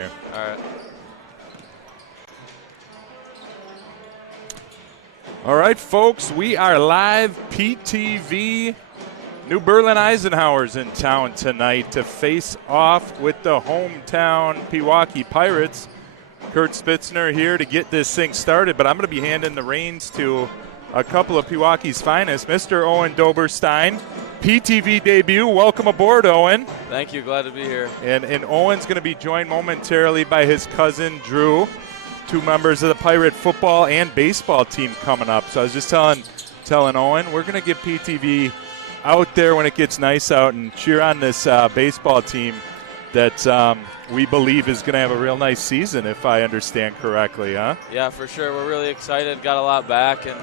All right. All right, folks, we are live. PTV. New Berlin Eisenhower's in town tonight to face off with the hometown Pewaukee Pirates. Kurt Spitzner here to get this thing started, but I'm going to be handing the reins to a couple of Pewaukee's finest, Mr. Owen Doberstein. PTV debut. Welcome aboard, Owen. Thank you. Glad to be here. And Owen's going to be joined momentarily by his cousin, Drew, two members of the Pirate football and baseball team coming up. So I was just telling Owen, we're going to get PTV out there when it gets nice out and cheer on this baseball team that we believe is going to have a real nice season, if I understand correctly, huh? Yeah, for sure. We're really excited. Got a lot back, and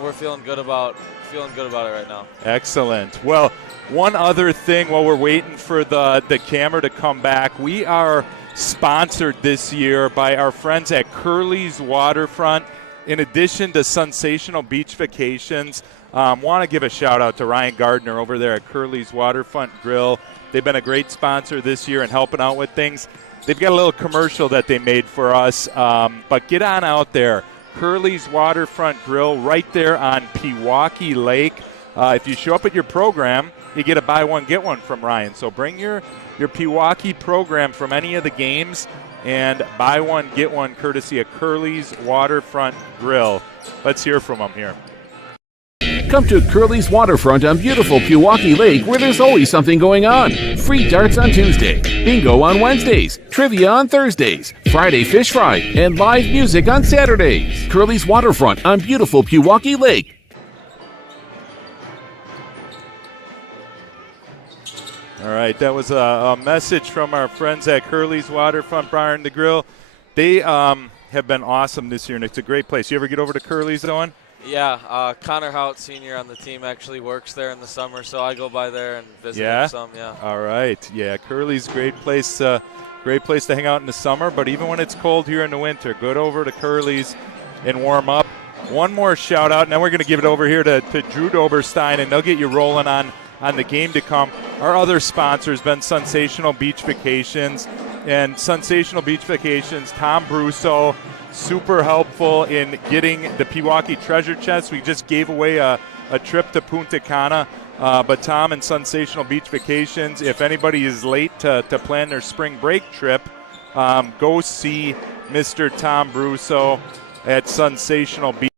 we're feeling good about it right now. Excellent. Well, one other thing while we're waiting for the camera to come back, we are sponsored this year by our friends at Curly's Waterfront. In addition to Sensational Beach Vacations, want to give a shout out to Ryan Gardner over there at Curly's Waterfront Grill. They've been a great sponsor this year and helping out with things. They've got a little commercial that they made for us, but get on out there. Curly's Waterfront Grill right there on Pewaukee Lake. If you show up at your program, you get a buy one, get one from Ryan. So bring your Pewaukee program from any of the games and buy one, get one courtesy of Curly's Waterfront Grill. Let's hear from them here. Come to Curly's Waterfront on beautiful Pewaukee Lake, where there's always something going on. Free darts on Tuesday, bingo on Wednesdays, trivia on Thursdays, Friday fish fry, and live music on Saturdays. Curly's Waterfront on beautiful Pewaukee Lake. All right, that was a message from our friends at Curly's Waterfront Bar and the Grill. They have been awesome this year, and it's a great place. You ever get over to Curly's, Owen? Yeah, Connor Hout, senior on the team, actually works there in the summer, so I go by there and visit him some. Yeah. All right. Yeah, Curly's great place to hang out in the summer, but even when it's cold here in the winter, go over to Curly's and warm up. One more shout out, and then we're going to give it over here to Drew Doberstein, and they'll get you rolling on the game to come. Our other sponsor has been Sensational Beach Vacations, and Sensational Beach Vacations, Tom Brusso, super helpful in getting the Pewaukee treasure chest. We just gave away a trip to Punta Cana, but Tom and Sensational Beach Vacations, if anybody is late to plan their spring break trip, go see Mr. Tom Brusso at Sensational Beach.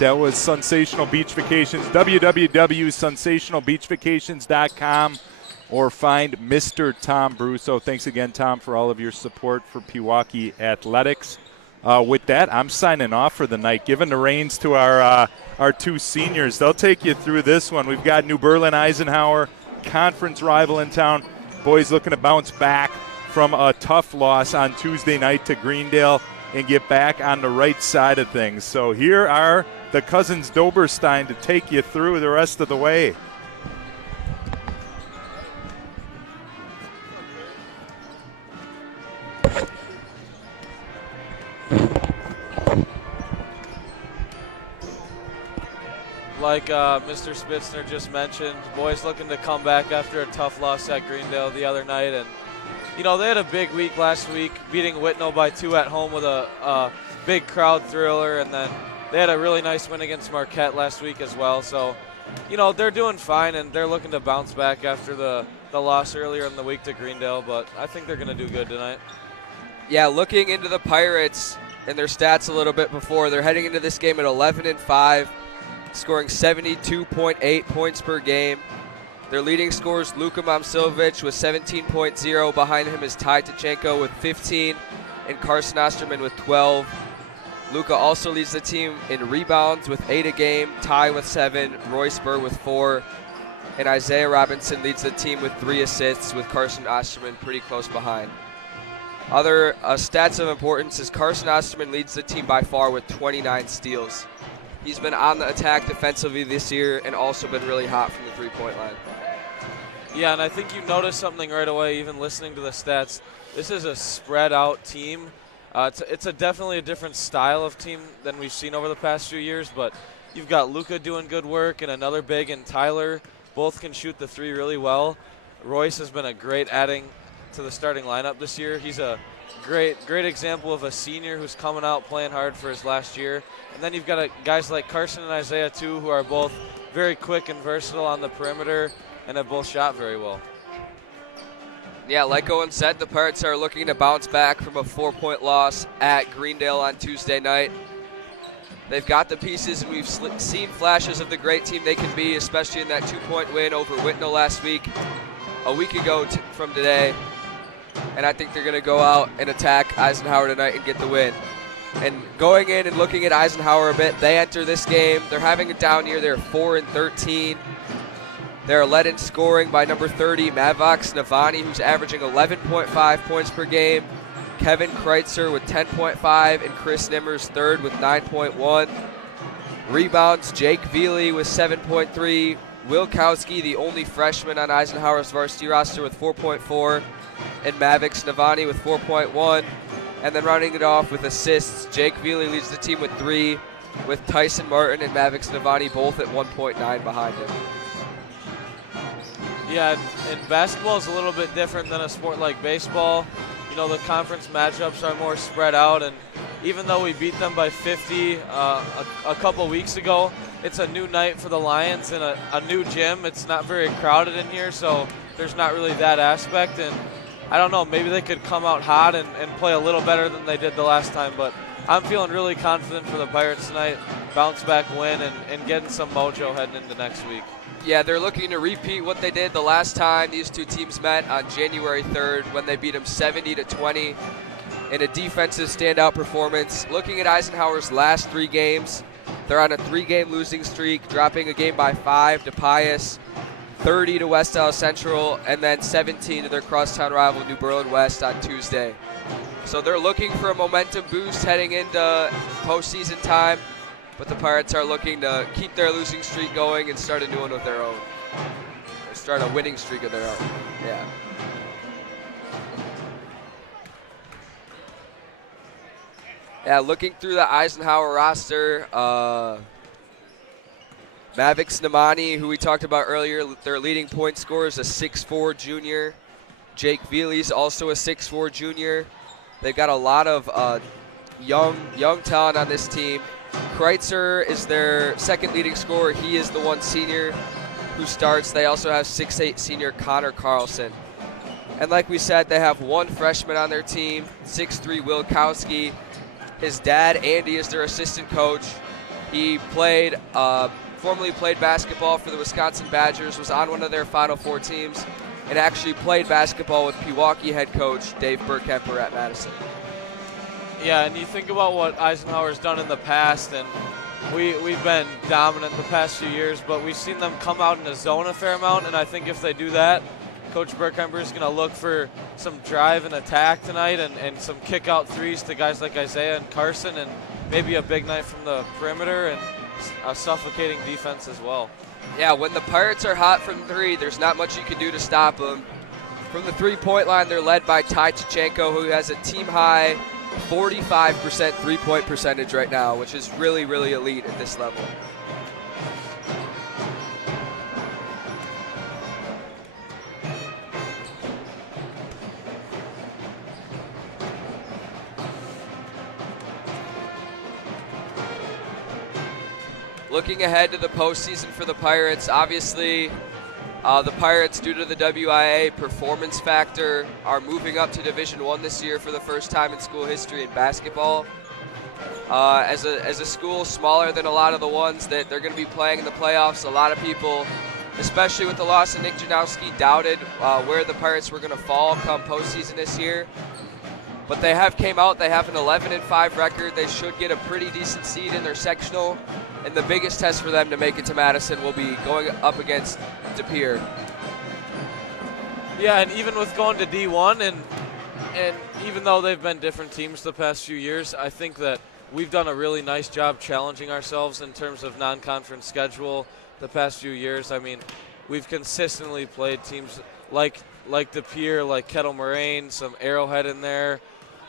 That was Sensational Beach Vacations, www.sensationalbeachvacations.com, or find Mr. Tom Brusso. Thanks again, Tom, for all of your support for Pewaukee Athletics. With that, I'm signing off for the night, giving the reins to our two seniors. They'll take you through this one. We've got New Berlin Eisenhower, conference rival in town. Boys looking to bounce back from a tough loss on Tuesday night to Greendale and get back on the right side of things. So here are the cousins Doberstein to take you through the rest of the way. Like Mr. Spitzner just mentioned, boys looking to come back after a tough loss at Greendale the other night. And, you know, they had a big week last week, beating Whitnall by 2 at home with a big crowd thriller. And then they had a really nice win against Marquette last week as well. So, you know, they're doing fine, and they're looking to bounce back after the loss earlier in the week to Greendale. But I think they're going to do good tonight. Yeah, looking into the Pirates and their stats a little bit before, they're heading into this game at 11-5, scoring 72.8 points per game. Their leading scorers, Luka Momcilovic with 17.0. Behind him is Ty Tachenko with 15 and Carson Osterman with 12. Luka also leads the team in rebounds with 8 a game, Ty with 7, Royce Burr with 4, and Isaiah Robinson leads the team with 3 assists, with Carson Osterman pretty close behind. Other stats of importance is Carson Osterman leads the team by far with 29 steals. He's been on the attack defensively this year and also been really hot from the three-point line. Yeah, and I think you noticed something right away, even listening to the stats. This is a spread-out team. It's definitely a different style of team than we've seen over the past few years, but you've got Luka doing good work and another big in Tyler. Both can shoot the three really well. Royce has been a great adding to the starting lineup this year. He's a great example of a senior who's coming out playing hard for his last year. And then you've got guys like Carson and Isaiah, too, who are both very quick and versatile on the perimeter and have both shot very well. Yeah, like Owen said, the Pirates are looking to bounce back from a 4-point loss at Greendale on Tuesday night. They've got the pieces, and we've seen flashes of the great team they can be, especially in that 2-point win over Whitnall last week, a week ago from today. And I think they're going to go out and attack Eisenhower tonight and get the win. And going in and looking at Eisenhower a bit, they enter this game. They're having a down year. They're 4-13. They're led in scoring by number 30, Mavox Navani, who's averaging 11.5 points per game. Kevin Kreitzer with 10.5, and Chris Nimmers third with 9.1. Rebounds, Jake Veely with 7.3. Wilkowski, the only freshman on Eisenhower's varsity roster, with 4.4. And Mavix Navani with 4.1. And then rounding it off with assists, Jake Veely leads the team with 3, with Tyson Martin and Mavix Navani both at 1.9 behind him. Yeah, and basketball is a little bit different than a sport like baseball. You know, the conference matchups are more spread out, and even though we beat them by 50 a couple weeks ago, it's a new night for the Lions in a new gym. It's not very crowded in here, so there's not really that aspect. And I don't know, maybe they could come out hot and play a little better than they did the last time, but I'm feeling really confident for the Pirates tonight, bounce back win, and getting some mojo heading into next week. Yeah, they're looking to repeat what they did the last time these two teams met on January 3rd when they beat them 70-20 in a defensive standout performance. Looking at Eisenhower's last 3 games, they're on a 3-game losing streak, dropping a game by 5 to Pius, 30 to West Isle Central, and then 17 to their crosstown rival New Berlin West on Tuesday. So they're looking for a momentum boost heading into postseason time. But the Pirates are looking to keep their losing streak going and start a new one of their own. Or start a winning streak of their own. Yeah. Yeah, looking through the Eisenhower roster, Mavix Namani, who we talked about earlier, their leading point scorer is a 6'4 junior. Jake Veely's also a 6'4 junior. They've got a lot of young talent on this team. Kreitzer is their second leading scorer. He is the one senior who starts. They also have 6'8 senior Connor Carlson. And like we said, they have one freshman on their team, 6'3 Wilkowski. His dad, Andy, is their assistant coach. He formerly played basketball for the Wisconsin Badgers, was on one of their Final Four teams, and actually played basketball with Pewaukee head coach Dave Burkemper at Madison. Yeah, and you think about what Eisenhower's done in the past, and we've been dominant the past few years, but we've seen them come out in a zone a fair amount, and I think if they do that, Coach Burkemper is going to look for some drive and attack tonight and some kick-out threes to guys like Isaiah and Carson, and maybe a big night from the perimeter and a suffocating defense as well. Yeah, when the Pirates are hot from 3, there's not much you can do to stop them. From the 3-point line, they're led by Ty Chichenko, who has a team-high 45% three-point percentage right now, which is really, really elite at this level. Looking ahead to the postseason for the Pirates, obviously the Pirates, due to the WIA performance factor, are moving up to Division I this year for the first time in school history in basketball. As a school smaller than a lot of the ones that they're going to be playing in the playoffs, a lot of people, especially with the loss of Nick Janowski, doubted where the Pirates were going to fall come postseason this year. But they have came out. They have an 11-5 record. They should get a pretty decent seed in their sectional. And the biggest test for them to make it to Madison will be going up against De Pere. Yeah, and even with going to D1 and even though they've been different teams the past few years, I think that we've done a really nice job challenging ourselves in terms of non-conference schedule the past few years. I mean, we've consistently played teams like De Pere, like Kettle Moraine, some Arrowhead in there.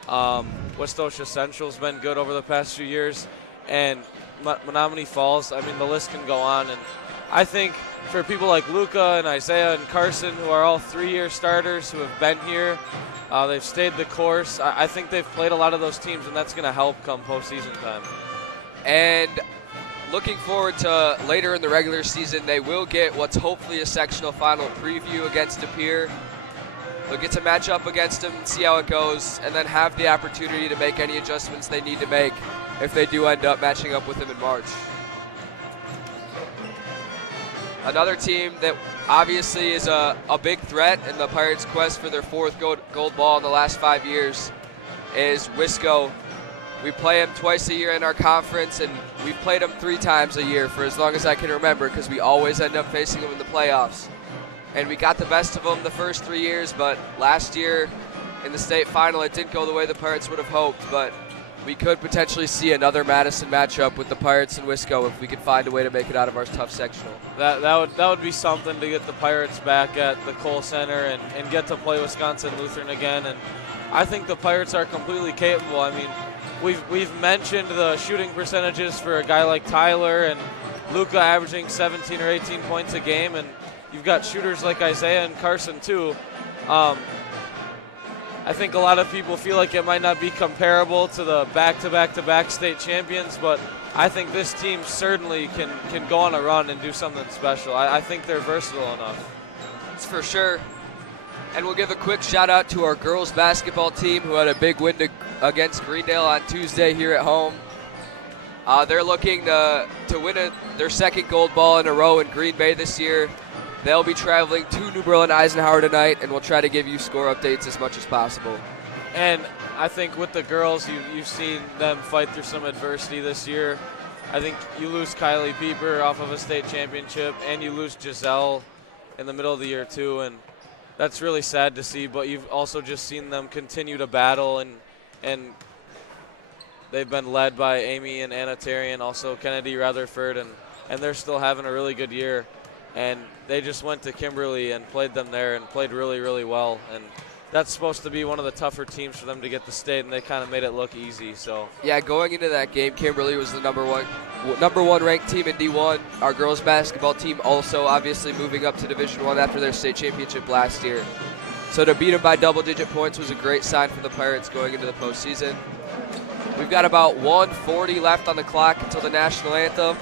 West Osha Central's been good over the past few years, and Menominee Falls. I mean, the list can go on, and I think for people like Luca and Isaiah and Carson, who are all 3-year starters who have been here, they've stayed the course. I think they've played a lot of those teams, and that's going to help come postseason time. And looking forward to later in the regular season, they will get what's hopefully a sectional final preview against De Pere. They'll get to match up against them and see how it goes, and then have the opportunity to make any adjustments they need to make if they do end up matching up with them in March. Another team that obviously is a big threat in the Pirates' quest for their 4th gold ball in the last 5 years is Wisco. We play them twice a year in our conference, and we've played them 3 times a year for as long as I can remember, because we always end up facing them in the playoffs. And we got the best of them the first 3 years, but last year in the state final it didn't go the way the Pirates would have hoped, but we could potentially see another Madison matchup with the Pirates and Wisco if we could find a way to make it out of our tough sectional. That would be something to get the Pirates back at the Cole Center and get to play Wisconsin Lutheran again. And I think the Pirates are completely capable. I mean, we've mentioned the shooting percentages for a guy like Tyler and Luca averaging 17 or 18 points a game, and you've got shooters like Isaiah and Carson too. I think a lot of people feel like it might not be comparable to the back-to-back-to-back state champions, but I think this team certainly can go on a run and do something special. I think they're versatile enough. That's for sure. And we'll give a quick shout-out to our girls basketball team who had a big win against Greendale on Tuesday here at home. They're looking to win their 2nd gold ball in a row in Green Bay this year. They'll be traveling to New Berlin Eisenhower tonight, and we'll try to give you score updates as much as possible. And I think with the girls, you've seen them fight through some adversity this year. I think you lose Kylie Pieper off of a state championship, and you lose Giselle in the middle of the year too, and that's really sad to see. But you've also just seen them continue to battle, and they've been led by Amy and Anna Terry and also Kennedy Rutherford, and they're still having a really good year. And they just went to Kimberly and played them there and played really, really well. And that's supposed to be one of the tougher teams for them to get the state, and they kind of made it look easy. So yeah, going into that game, Kimberly was the number one ranked team in D1. Our girls basketball team also obviously moving up to Division I after their state championship last year. So to beat them by double-digit points was a great sign for the Pirates going into the postseason. We've got about 1:40 left on the clock until the national anthem.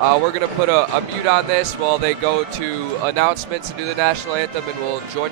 We're going to put a mute on this while they go to announcements and do the national anthem, and we'll join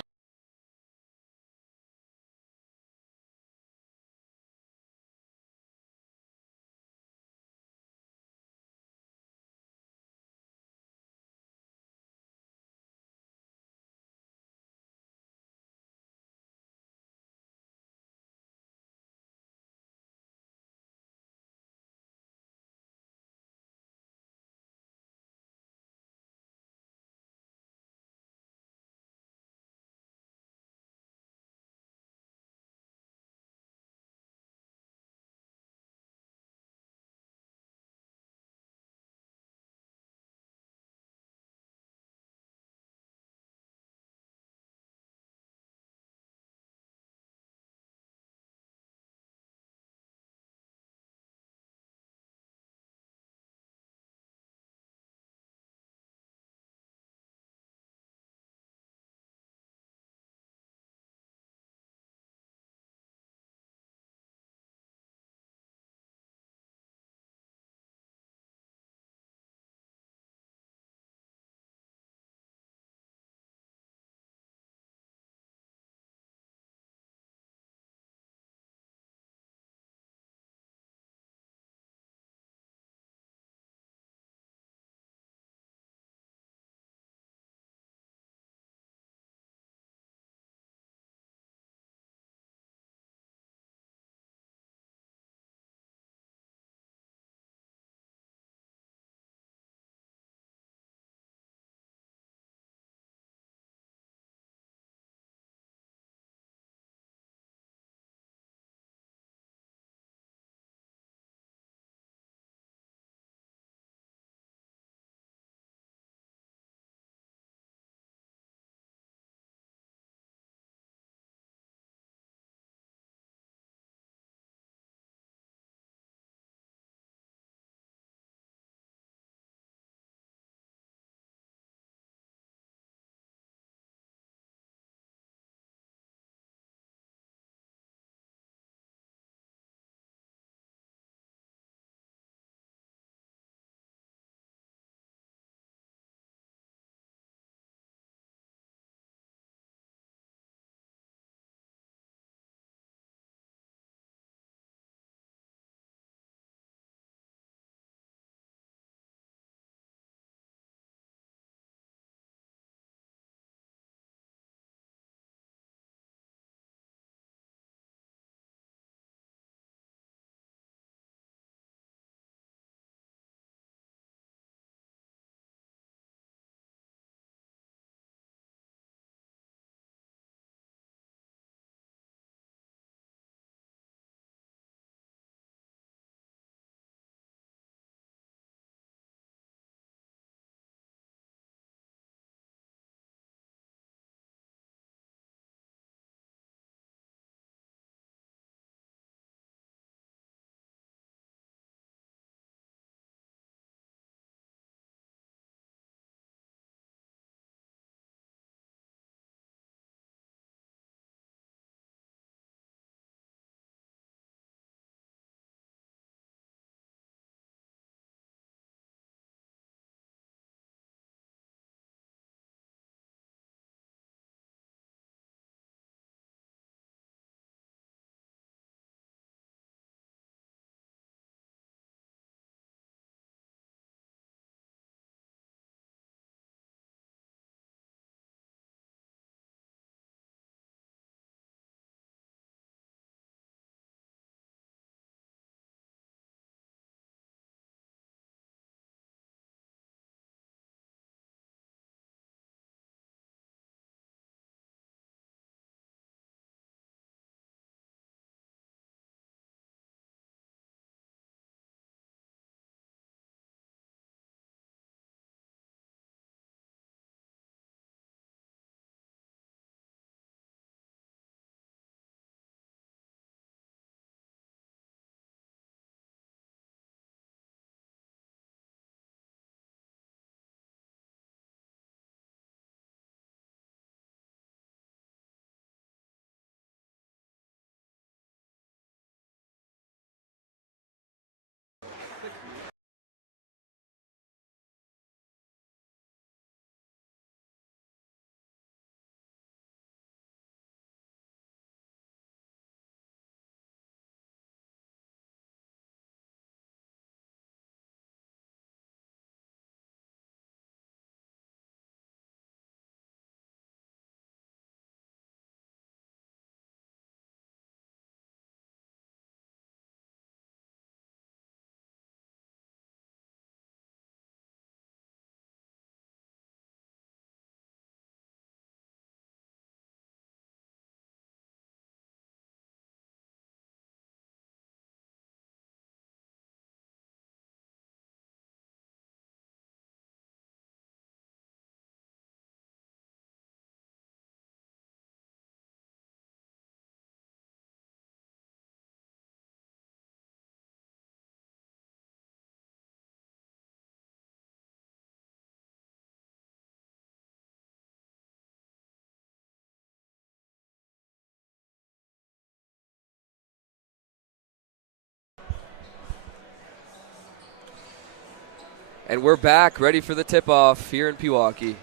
And we're back, ready for the tip-off here in Pewaukee.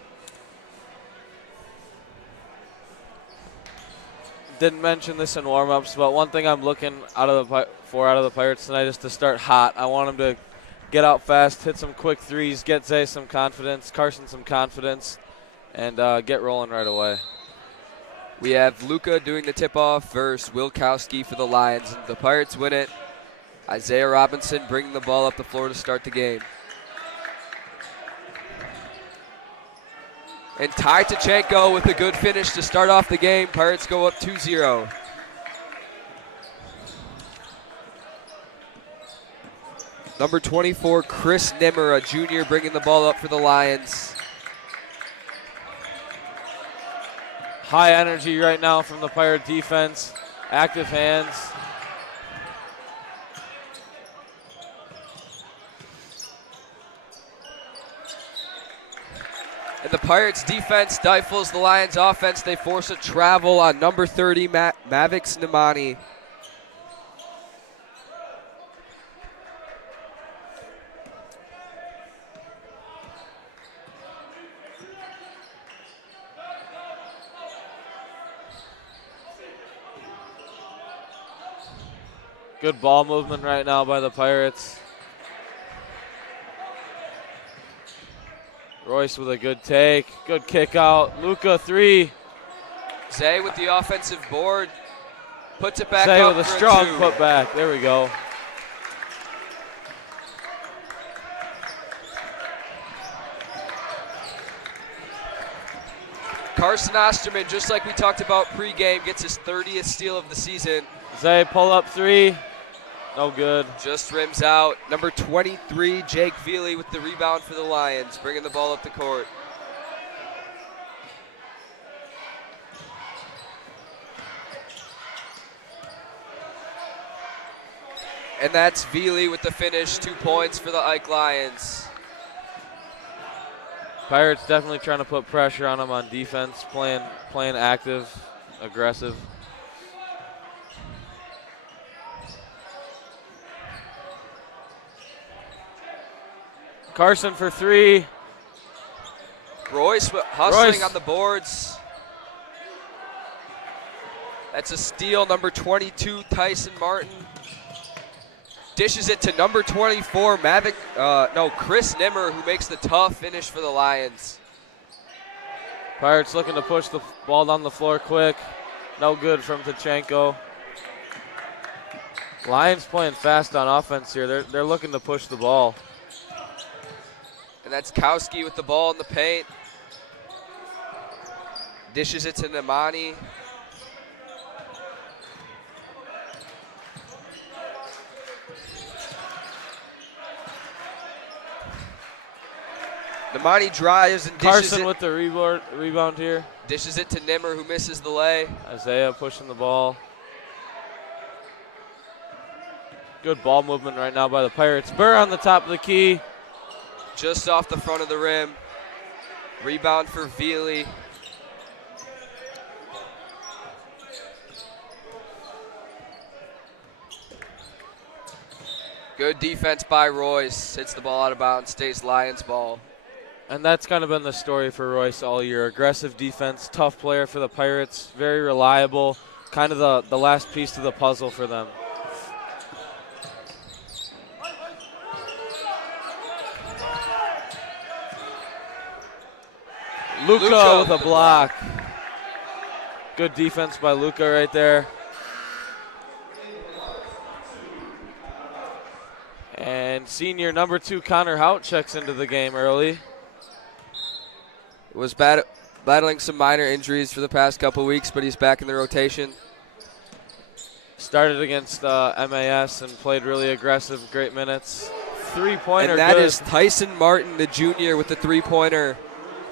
Didn't mention this in warm-ups, but one thing I'm looking out of the Pirates tonight is to start hot. I want them to get out fast, hit some quick threes, get Zay some confidence, Carson some confidence, and get rolling right away. We have Luca doing the tip-off versus Wilkowski for the Lions. And the Pirates win it. Isaiah Robinson bringing the ball up the floor to start the game. And Ty Tachenko with a good finish to start off the game. Pirates go up 2-0. Number 24, Chris Nimmer, a junior, bringing the ball up for the Lions. High energy right now from the Pirate defense. Active hands. And the Pirates defense stifles the Lions offense. They force a travel on number 30, Mavix Namani. Good ball movement right now by the Pirates. Royce with a good take. Good kick out. Luca, three. Zay with the offensive board. Puts it back Zay up with a for strong two. putback. There we go. Carson Osterman, just like we talked about pregame, gets his 30th steal of the season. Zay pull up three. No good. Just rims out. Number 23, Jake Veely with the rebound for the Lions, bringing the ball up the court. And that's Veely with the finish, 2 points for the Ike Lions. Pirates definitely trying to put pressure on them on defense, playing active, aggressive. Carson for three. Royce hustling Royce on the boards. That's a steal. Number 22, Tyson Martin. Dishes it to number 24, Chris Nimmer, who makes the tough finish for the Lions. Pirates looking to push the ball down the floor quick. No good from Tachenko. Lions playing fast on offense here. They're looking to push the ball. And that's Kowski with the ball in the paint. Dishes it to Namani. Namani drives and dishes Carson it. with the rebound here. Dishes it to Nimmer, who misses the lay. Isaiah pushing the ball. Good ball movement right now by the Pirates. Burr on the top of the key. Just off the front of the rim. Rebound for Veely. Good defense by Royce. Hits the ball out of bounds, stays Lions ball. And that's kind of been the story for Royce all year. Aggressive defense, tough player for the Pirates, very reliable, kind of the last piece to the puzzle for them. Luca with a block. Good defense by Luca right there. And senior number 2 Connor Hout checks into the game early. Was battling some minor injuries for the past couple weeks, but he's back in the rotation. Started against MAS and played really aggressive, great minutes. Three-pointer And that good. is Tyson Martin, the junior, with the three-pointer.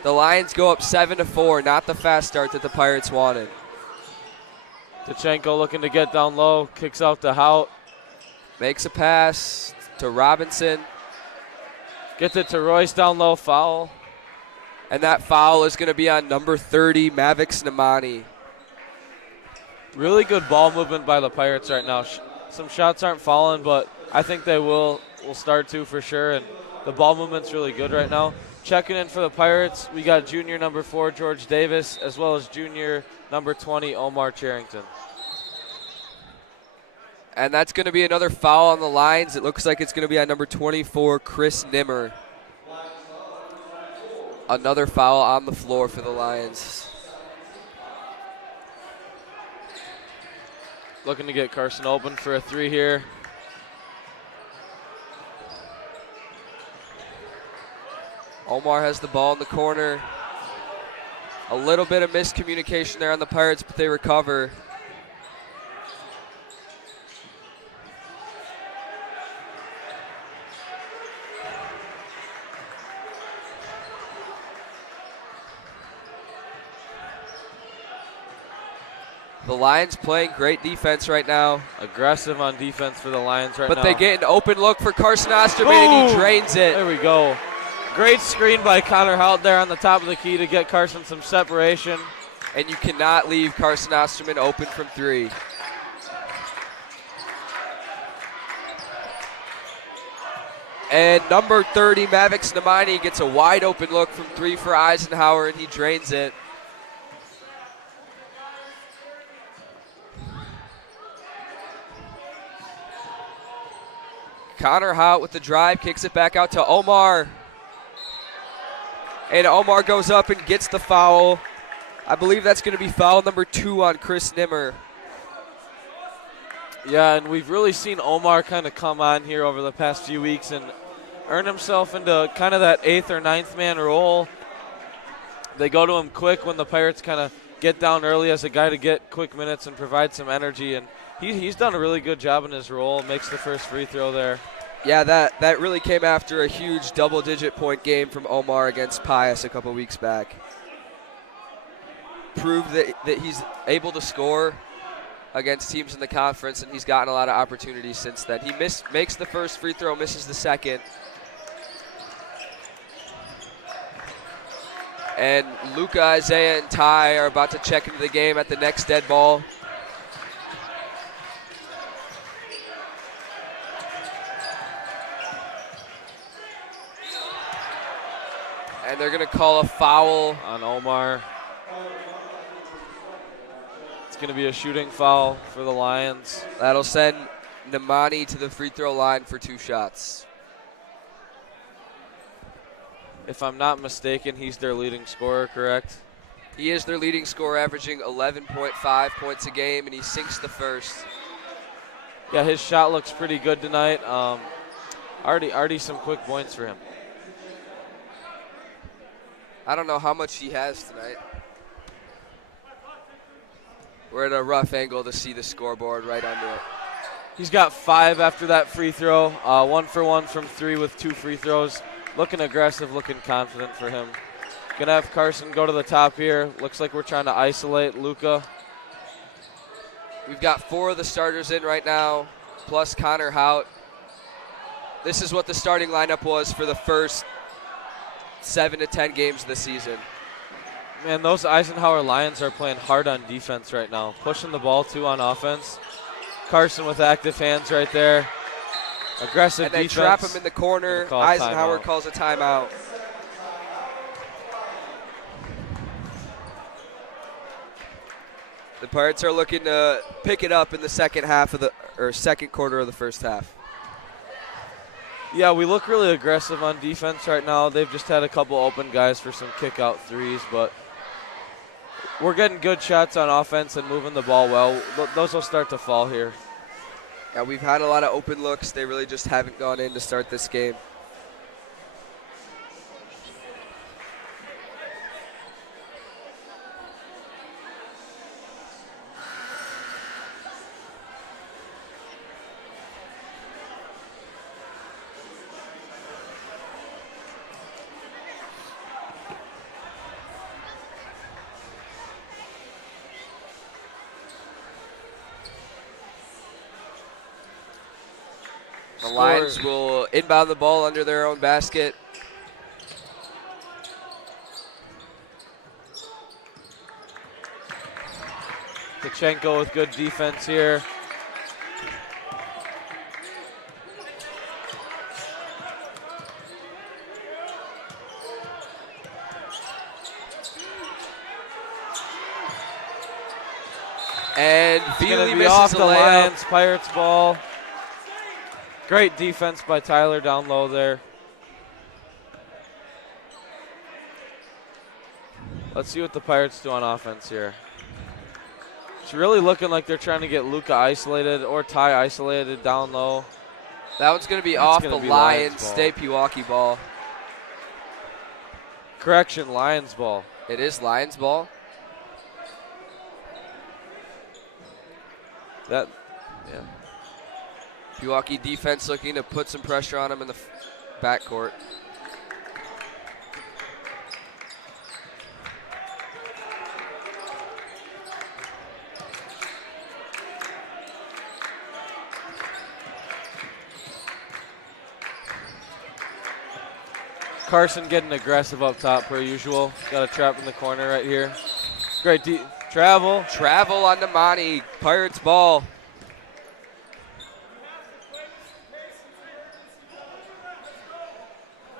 The Lions go up 7-4, not the fast start that the Pirates wanted. Tachenko looking to get down low, kicks out to Hout. Makes a pass to Robinson. Gets it to Royce down low, foul. And that foul is going to be on number 30, Mavix Namani. Really good ball movement by the Pirates right now. Some shots aren't falling, but I think they will start to for sure. And The ball movement's really good right now. Checking in for the Pirates, we got junior number 4, George Davis, as well as junior number 20, Omar Charrington. And that's going to be another foul on the lines. It looks like it's going to be on number 24, Chris Nimmer. Another foul on the floor for the Lions. Looking to get Carson open for a 3 here. Omar has the ball in the corner. A little bit of miscommunication there on the Pirates, but they recover. The Lions playing great defense right now. Aggressive on defense for the Lions right now. But they get an open look for Carson Osterman, and he drains it. There we go. Great screen by Connor Hout there on the top of the key to get Carson some separation. And you cannot leave Carson Osterman open from 3. And number 30, Mavix Namani, gets a wide open look from 3 for Eisenhower, and he drains it. Connor Hout with the drive, kicks it back out to Omar. And Omar goes up and gets the foul. I believe that's going to be foul number 2 on Chris Nimmer. Yeah, and we've really seen Omar kind of come on here over the past few weeks and earn himself into kind of that 8th or 9th man role. They go to him quick when the Pirates kind of get down early as a guy to get quick minutes and provide some energy. And he's done a really good job in his role, makes the first free throw there. Yeah, that really came after a huge double-digit point game from Omar against Pius a couple weeks back. Proved that he's able to score against teams in the conference, and he's gotten a lot of opportunities since then. He makes the first free throw, misses the second. And Luca, Isaiah, and Ty are about to check into the game at the next dead ball. And they're going to call a foul on Omar. It's going to be a shooting foul for the Lions. That'll send Namani to the free throw line for 2 shots. If I'm not mistaken, he's their leading scorer, correct? He is their leading scorer, averaging 11.5 points a game, and he sinks the first. Yeah, his shot looks pretty good tonight. Already some quick points for him. I don't know how much he has tonight. We're at a rough angle to see the scoreboard right under it. He's got 5 after that free throw. 1 for 1 from 3 with 2 free throws. Looking aggressive, looking confident for him. Gonna have Carson go to the top here. Looks like we're trying to isolate Luca. We've got 4 of the starters in right now, plus Connor Hout. This is what the starting lineup was for the first 7 to 10 games of the season. Man, those Eisenhower Lions are playing hard on defense right now. Pushing the ball, too, on offense. Carson with active hands right there. Aggressive defense. And they defense. trap him in the corner. Eisenhower calls a timeout. The Pirates are looking to pick it up in the second quarter of the first half. Yeah, we look really aggressive on defense right now. They've just had a couple open guys for some kick-out threes, but we're getting good shots on offense and moving the ball well. Those will start to fall here. Yeah, we've had a lot of open looks. They really just haven't gone in to start this game. The Lions will inbound the ball under their own basket. Kachenko with good defense here. And It's Veely going to be misses off the the layup. Lions. Pirates ball. Great defense by Tyler down low there. Let's see what the Pirates do on offense here. It's really looking like they're trying to get Luka isolated or Ty isolated down low. That one's going to be That's off gonna the be Lions. Lions ball. Stay Pewaukee ball. Correction, Lions ball. It is Lions ball. That, yeah. Pewaukee defense looking to put some pressure on him in the backcourt. Carson getting aggressive up top per usual. Got a trap in the corner right here. Great travel. Travel on Namani. Pirates ball.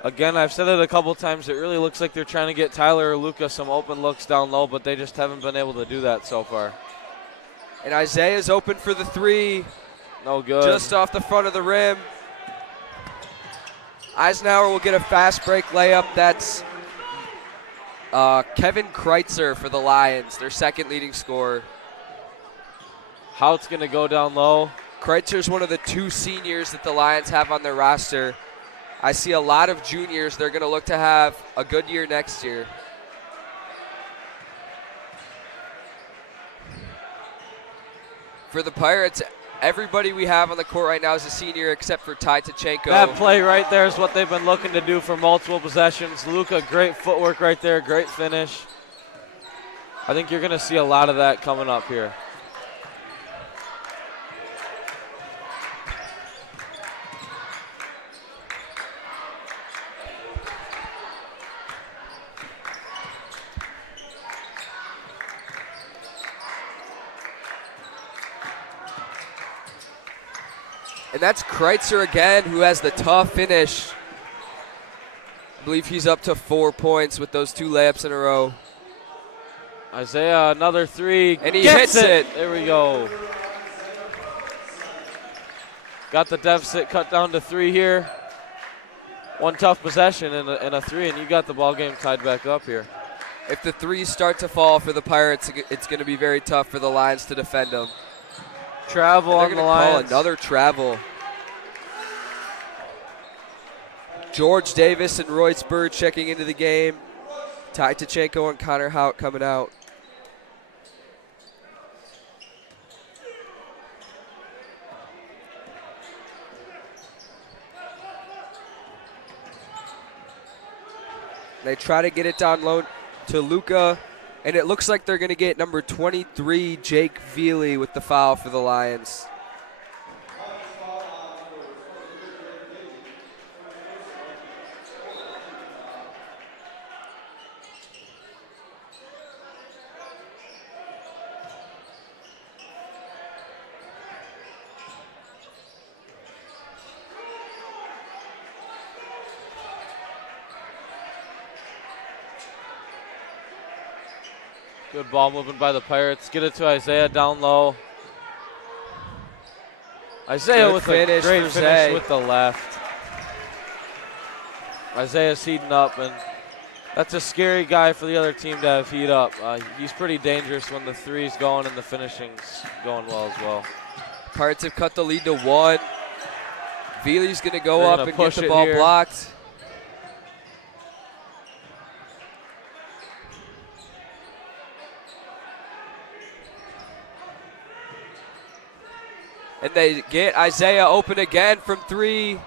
Again, I've said it a couple times. It really looks like they're trying to get Tyler or Luka some open looks down low, but they just haven't been able to do that so far. And Isaiah's open for the three. No good. Just off the front of the rim. Eisenhower will get a fast break layup. That's Kevin Kreitzer for the Lions, their second leading scorer. Hout's going to go down low. Kreitzer's one of the two seniors that the Lions have on their roster. I see a lot of juniors. They're going to look to have a good year next year. For the Pirates, everybody we have on the court right now is a senior except for Ty Tachenko. That play right there is what they've been looking to do for multiple possessions. Luka, great footwork right there, great finish. I think you're going to see a lot of that coming up here. And that's Kreitzer again, who has the tough finish. I believe he's up to 4 points with those two layups in a row. Isaiah, another three. And he Gets hits it. There we go. Got the deficit cut down to 3 here. One tough possession and a 3, and you got the ball game tied back up here. If the threes start to fall for the Pirates, it's going to be very tough for the Lions to defend them. Travel on the Call Lions. another travel. George Davis and Royce Bird checking into the game. Ty Tachenko and Connor Hout coming out. They try to get it down low to Luka, and it looks like they're going to get number 23, Jake Veely, with the foul for the Lions. Good ball moving by the Pirates. Get it to Isaiah down low. Isaiah Good with finish a great for finish Zay. with the left. Isaiah's heating up, and that's a scary guy for the other team to have heat up. He's pretty dangerous when the three's going and the finishing's going well as well. Pirates have cut the lead to 1. Veely's going to go They're up gonna and get push the it ball here. blocked. And they get Isaiah open again from 3.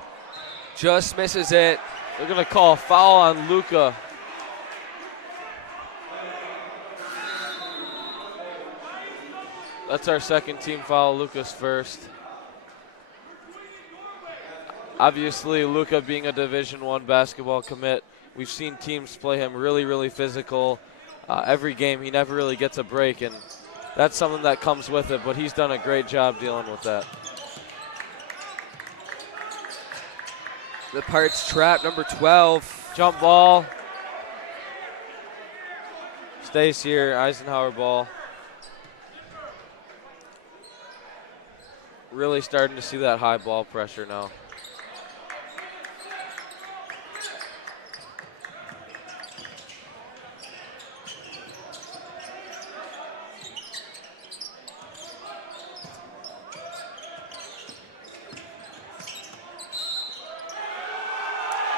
Just misses it. They're going to call a foul on Luka. That's our second team foul. Luka's first. Obviously, Luka being a Division I basketball commit, we've seen teams play him really, really physical. Every game, he never really gets a break, and that's something that comes with it, but he's done a great job dealing with that. The Pirates trap number 12. Jump ball. Stays here, Eisenhower ball. really starting to see that high ball pressure now.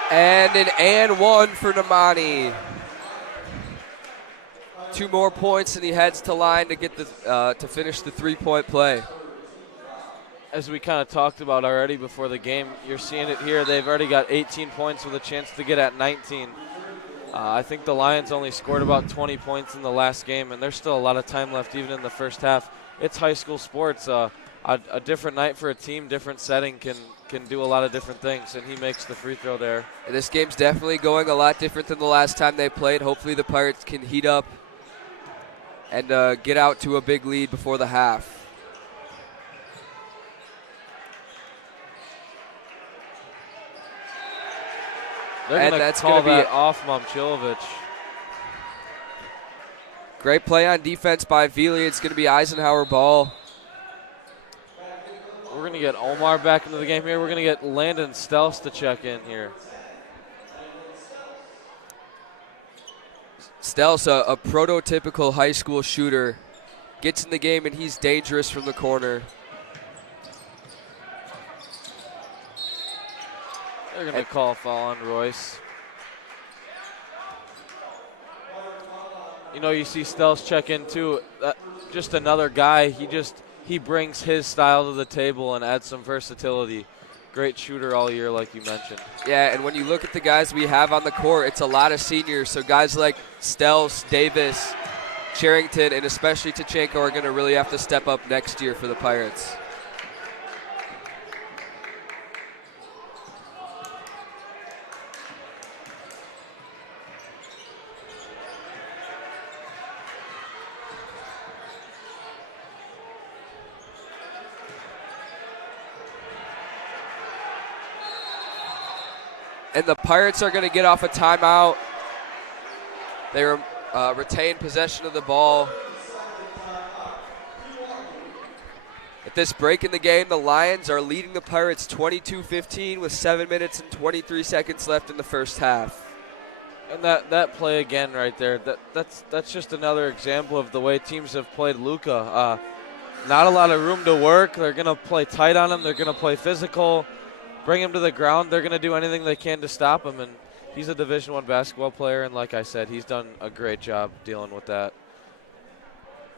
And an and one for Namani. 2 more points, and he heads to line to get to finish the 3-point play. As we kind of talked about already before the game, you're seeing it here. They've already got 18 points with a chance to get at 19. I think the Lions only scored about 20 points in the last game, and there's still a lot of time left even in the first half. It's high school sports. A different night for a team, different setting can do a lot of different things, and he makes the free throw there. And this game's definitely going a lot different than the last time they played. Hopefully the Pirates can heat up and get out to a big lead before the half. They're going to call that off Momchilovic. Great play on defense by Veely. It's going to be Eisenhower ball. We're going to get Omar back into the game here. We're going to get Landon Stels to check in here. Stels, a prototypical high school shooter, gets in the game and he's dangerous from the corner. They're going to call a foul on Royce. You know, you see Stels check in too. Just another guy. He brings his style to the table and adds some versatility. Great shooter all year, like you mentioned. Yeah, and when you look at the guys we have on the court, it's a lot of seniors. So guys like Stels, Davis, Charrington, and especially Tachenko are going to really have to step up next year for the Pirates. And the Pirates are going to get off a timeout. They retain possession of the ball. At this break in the game, the Lions are leading the Pirates 22-15 with 7 minutes and 23 seconds left in the first half. And that play again right there, that's just another example of the way teams have played Luka. Not a lot of room to work. They're going to play tight on him. They're going to play physical. Bring him to the ground. They're going to do anything they can to stop him, and he's a Division I basketball player, and like I said, he's done a great job dealing with that.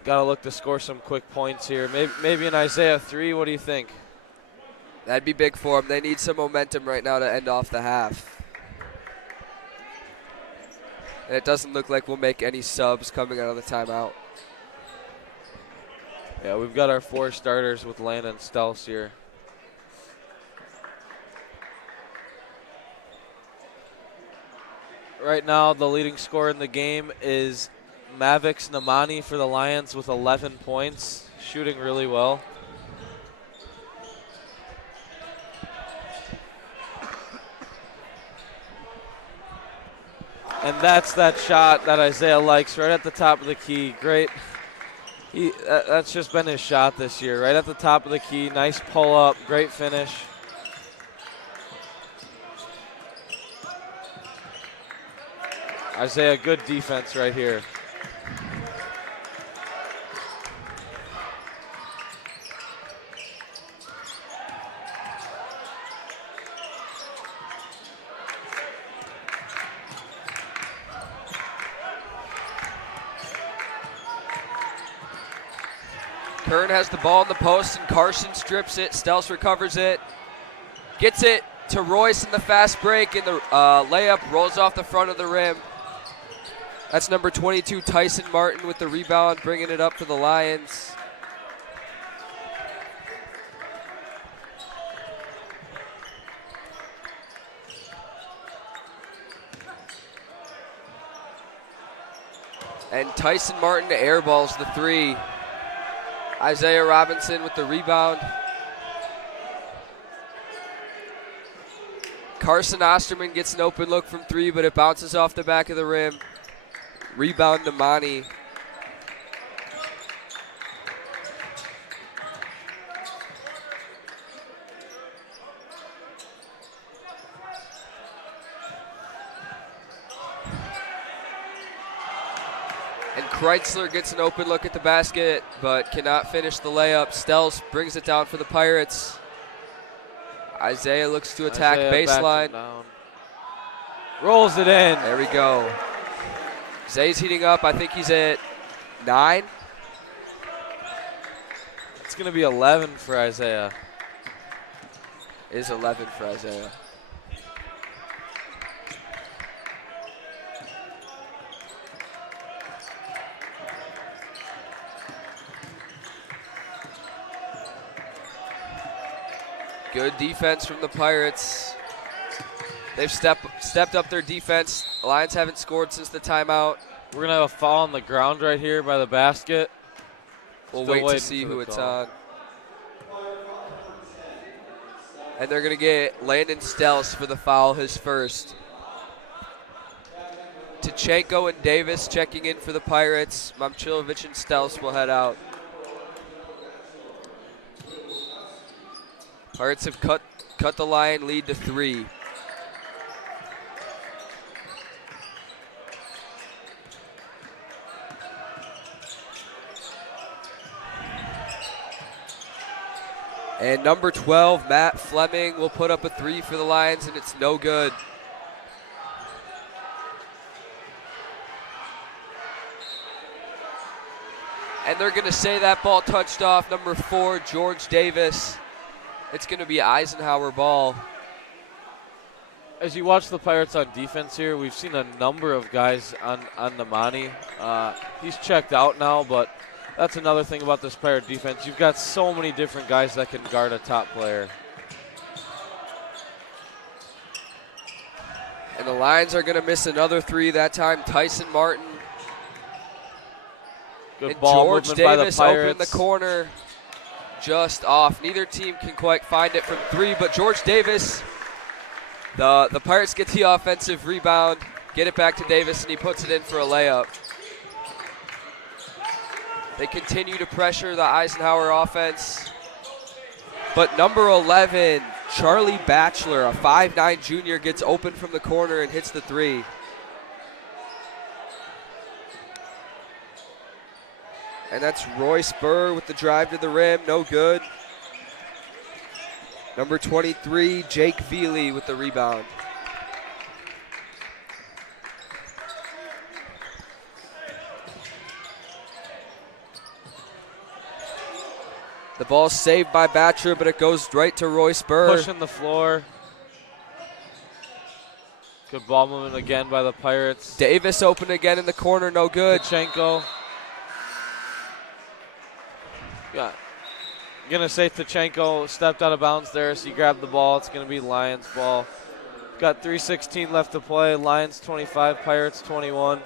Got to look to score some quick points here. Maybe an Isaiah 3. What do you think? That'd be big for them. They need some momentum right now to end off the half. And it doesn't look like we'll make any subs coming out of the timeout. Yeah, we've got our 4 starters with Landon Stels here. Right now, the leading scorer in the game is Mavix Namani for the Lions with 11 points, shooting really well. And that's that shot that Isaiah likes right at the top of the key. Great. That's just been his shot this year, right at the top of the key. Nice pull up, great finish. Isaiah, good defense right here. Kern has the ball in the post, and Carson strips it. Stels recovers it. Gets it to Royce in the fast break, and the layup rolls off the front of the rim. That's number 22, Tyson Martin, with the rebound, bringing it up for the Lions. And Tyson Martin airballs the 3. Isaiah Robinson with the rebound. Carson Osterman gets an open look from 3, but it bounces off the back of the rim. Rebound to Monty. And Kreitzler gets an open look at the basket, but cannot finish the layup. Stells brings it down for the Pirates. Isaiah looks to attack baseline. Rolls it in. There we go. Zay's heating up. I think he's at 9. It's going to be 11 for Isaiah. Is 11 for Isaiah. Good defense from the Pirates. They've stepped up their defense. The Lions haven't scored since the timeout. We're going to have a foul on the ground right here by the basket. We'll Still wait to see who it's on. And they're going to get Landon Stells for the foul, his first. Tachenko and Davis checking in for the Pirates. Momchilovic and Stells will head out. Pirates have cut the Lion lead to 3. And number 12, Matt Fleming, will put up a 3 for the Lions, and it's no good. And they're going to say that ball touched off number 4, George Davis. It's going to be Eisenhower ball. As you watch the Pirates on defense here, we've seen a number of guys on Namani. He's checked out now, but that's another thing about this Pirate defense. You've got so many different guys that can guard a top player. And the Lions are going to miss another 3. That time, Tyson Martin. Good and ball George movement by the Davis open in Pirates. the corner. Just off. Neither team can quite find it from 3, but George Davis, the Pirates get the offensive rebound, get it back to Davis, and he puts it in for a layup. They continue to pressure the Eisenhower offense. But number 11, Charlie Batchelor, a 5'9 junior, gets open from the corner and hits the 3. And that's Roy Spur with the drive to the rim, no good. Number 23, Jake Veely with the rebound. The ball's saved by Batcher, but it goes right to Roy Spur. Pushing the floor. Good ball movement again by the Pirates. Davis open again in the corner, no good. Tachenko. Yeah. Gonna say Tachenko stepped out of bounds there, so you grab the ball. It's gonna be Lions ball. Got 3:16 left to play. Lions 25, Pirates 21.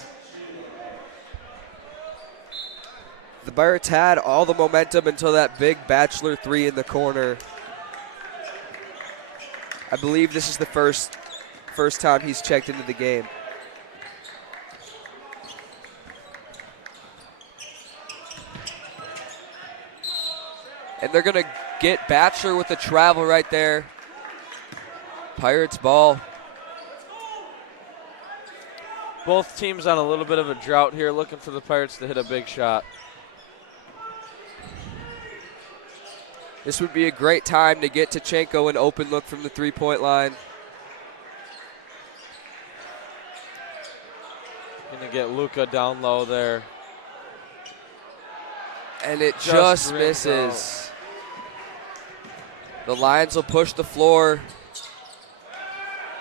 The Pirates had all the momentum until that big Batchelor 3 in the corner. I believe this is the first time he's checked into the game. And they're going to get Batchelor with the travel right there. Pirates ball. Both teams on a little bit of a drought here, looking for the Pirates to hit a big shot. This would be a great time to get Tachenko an open look from the three-point line. Gonna get Luka down low there. And it just misses. The Lions will push the floor.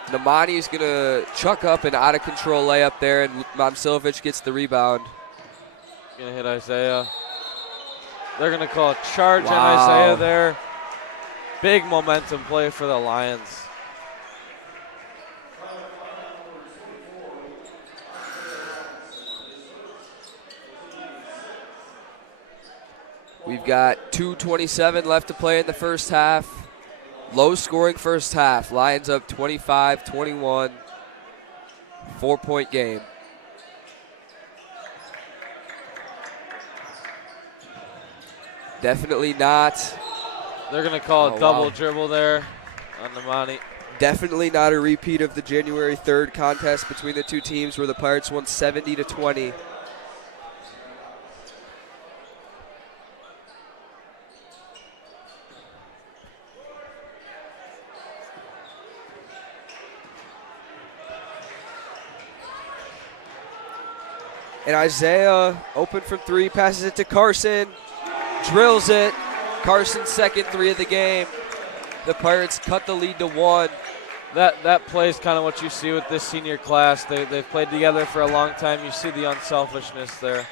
Namani's going to chuck up an out-of-control layup there, and Momcilovic gets the rebound. Gonna hit Isaiah. They're gonna call a charge on Isaiah there. Big momentum play for the Lions. We've got 2:27 left to play in the first half. Low-scoring first half. Lions up 25-21. 4-point game. Definitely not. They're going to call a double dribble there on Namani. Definitely not a repeat of the January 3rd contest between the two teams where the Pirates won 70-20. And Isaiah open from three, passes it to Carson, drills it. Carson's second three of the game. The Pirates cut the lead to 1. That play is kind of what you see with this senior class. They've played together for a long time. You see the unselfishness there.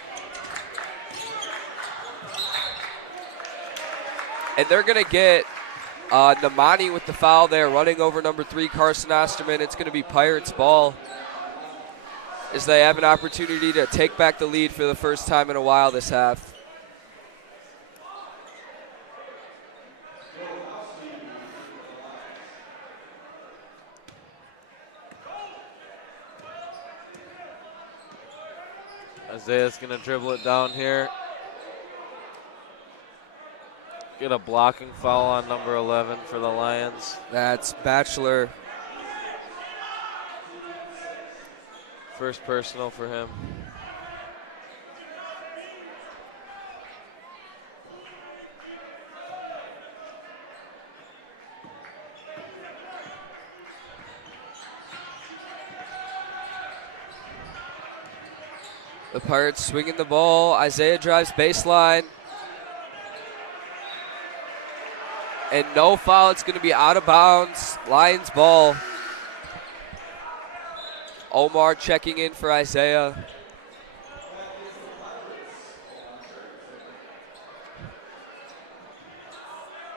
And they're going to get Namani with the foul there, running over number 3, Carson Osterman. It's going to be Pirates ball as they have an opportunity to take back the lead for the first time in a while this half. Isaiah's going to dribble it down here. Get a blocking foul on number 11 for the Lions. That's Batchelor. First personal for him. The Pirates swinging the ball. Isaiah drives baseline. And no foul. It's going to be out of bounds. Lions ball. Omar checking in for Isaiah.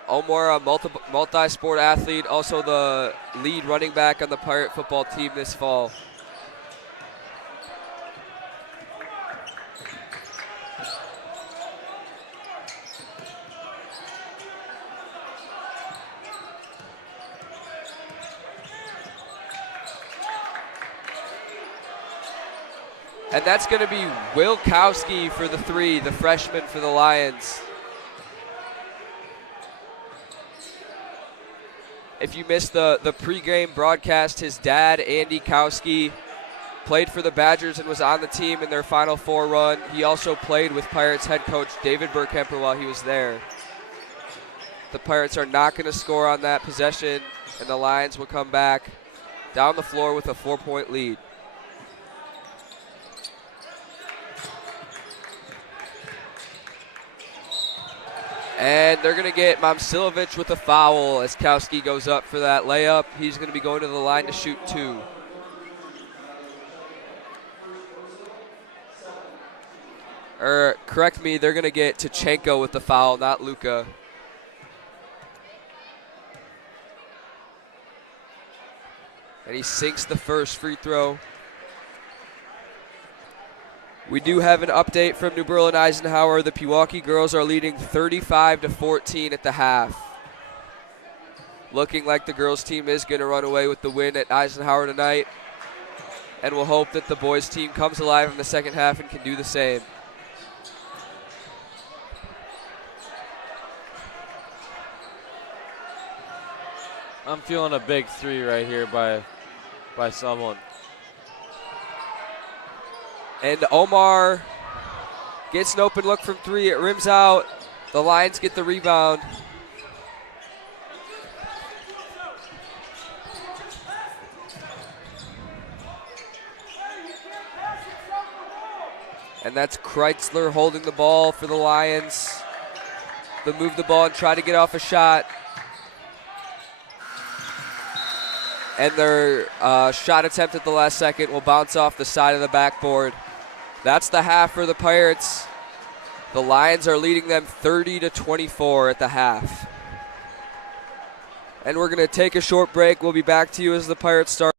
Omar, a multi-sport athlete, also the lead running back on the Pirate football team this fall. And that's going to be Wilkowski for the 3, the freshman for the Lions. If you missed the pregame broadcast, his dad, Andy Kowski, played for the Badgers and was on the team in their Final Four run. He also played with Pirates head coach David Burkemper while he was there. The Pirates are not going to score on that possession, and the Lions will come back down the floor with a 4-point lead. And they're going to get Momcilovic with a foul as Kowski goes up for that layup. He's going to be going to the line to shoot 2. Or correct me, they're going to get Tachenko with the foul, not Luka. And he sinks the first free throw. We do have an update from New Berlin Eisenhower. The Pewaukee girls are leading 35-14 at the half. Looking like the girls team is going to run away with the win at Eisenhower tonight. And we'll hope that the boys team comes alive in the second half and can do the same. I'm feeling a big 3 right here by someone. And Omar gets an open look from 3. It rims out. The Lions get the rebound. And that's Kreitzler holding the ball for the Lions. They'll move the ball and try to get off a shot. And their shot attempt at the last second will bounce off the side of the backboard. That's the half for the Pirates. The Lions are leading them 30-24 at the half. And we're going to take a short break. We'll be back to you as the Pirates start.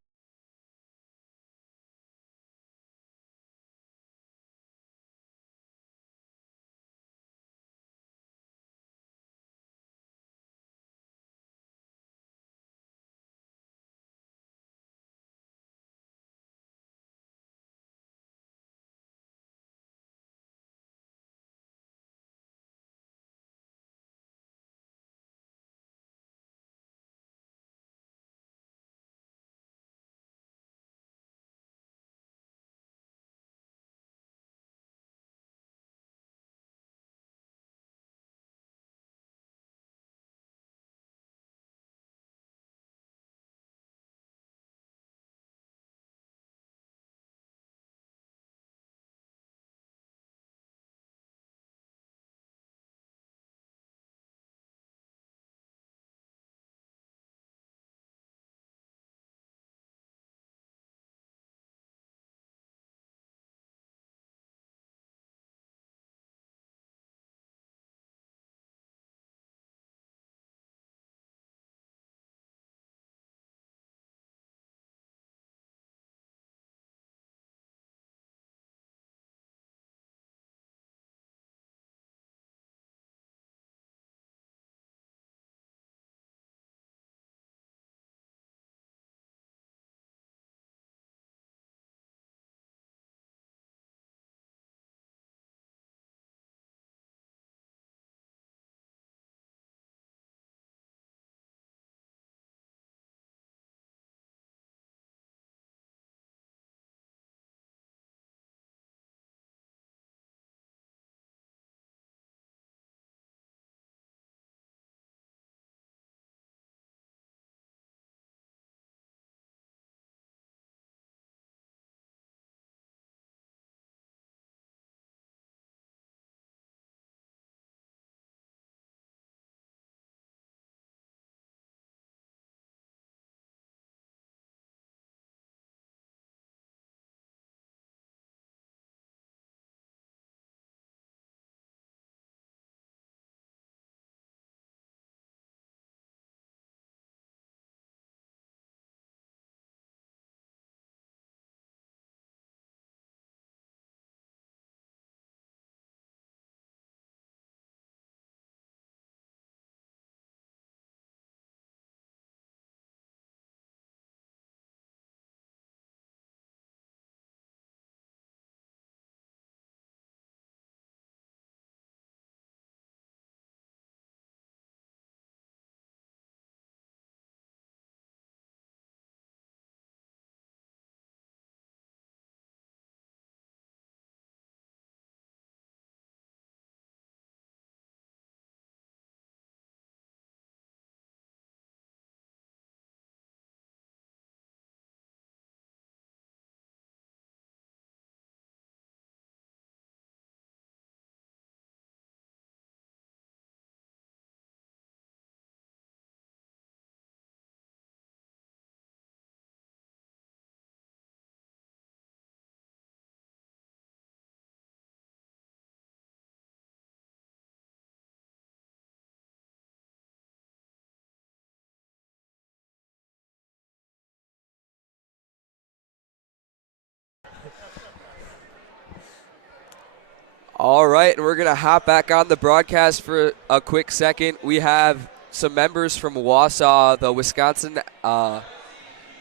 All right, and we're going to hop back on the broadcast for a quick second. We have some members from Wausau, the Wisconsin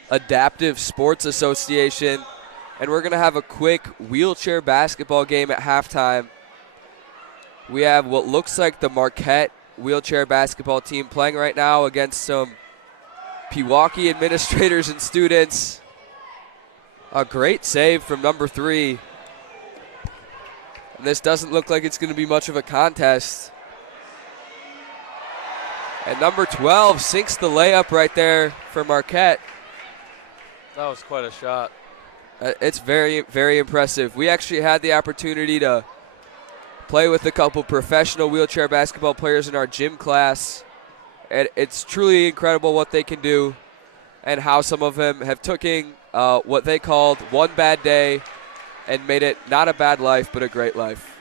Adaptive Sports Association, and we're going to have a quick wheelchair basketball game at halftime. We have what looks like the Marquette wheelchair basketball team playing right now against some Pewaukee administrators and students. A great save from number 3. And this doesn't look like it's going to be much of a contest. And number 12 sinks the layup right there for Marquette. That was quite a shot. It's very, very impressive. We actually had the opportunity to play with a couple professional wheelchair basketball players in our gym class. And it's truly incredible what they can do and how some of them have taken what they called one bad day and made it not a bad life, but a great life.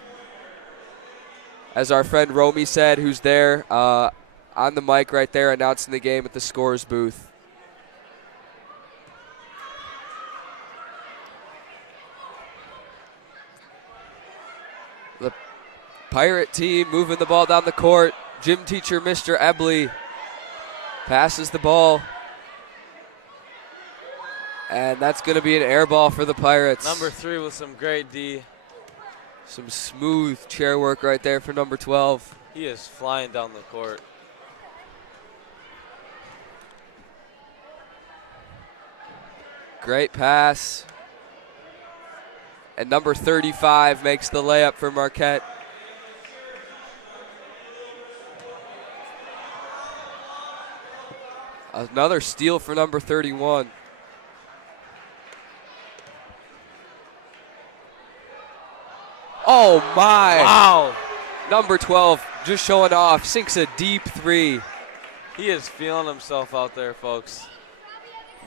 As our friend Romy said, who's there on the mic right there announcing the game at the scorer's booth. The Pirate team moving the ball down the court. Gym teacher Mr. Ebley passes the ball. And that's going to be an air ball for the Pirates. Number 3 with some great D. Some smooth chair work right there for number 12. He is flying down the court. Great pass. And number 35 makes the layup for Marquette. Another steal for number 31. Oh, my. Wow. Number 12 just showing off. Sinks a deep 3. He is feeling himself out there, folks.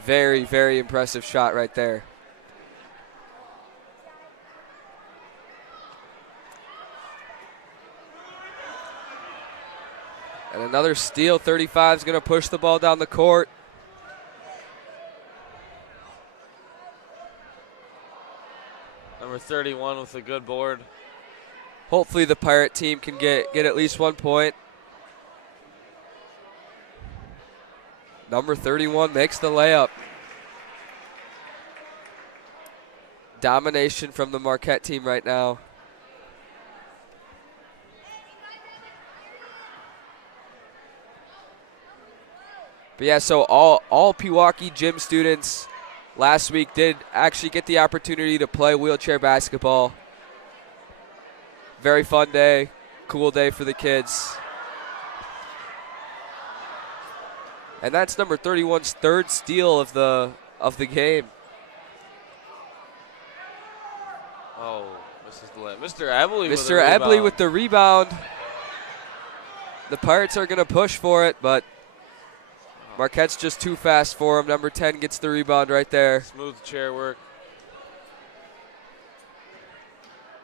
Very, very impressive shot right there. And another steal. 35 is going to push the ball down the court. Number 31 with a good board. Hopefully the Pirate team can get at least 1 point. Number 31 makes the layup. Domination from the Marquette team right now. But yeah, so all Pewaukee gym students last week did actually get the opportunity to play wheelchair basketball. Very fun day, cool day for the kids. And that's number 31's third steal of the game. Oh, this is the layup. Mr. Ebley with Mr. Ebley with the rebound. The Pirates are going to push for it, but Marquette's just too fast for him. Number 10 gets the rebound right there. Smooth chair work.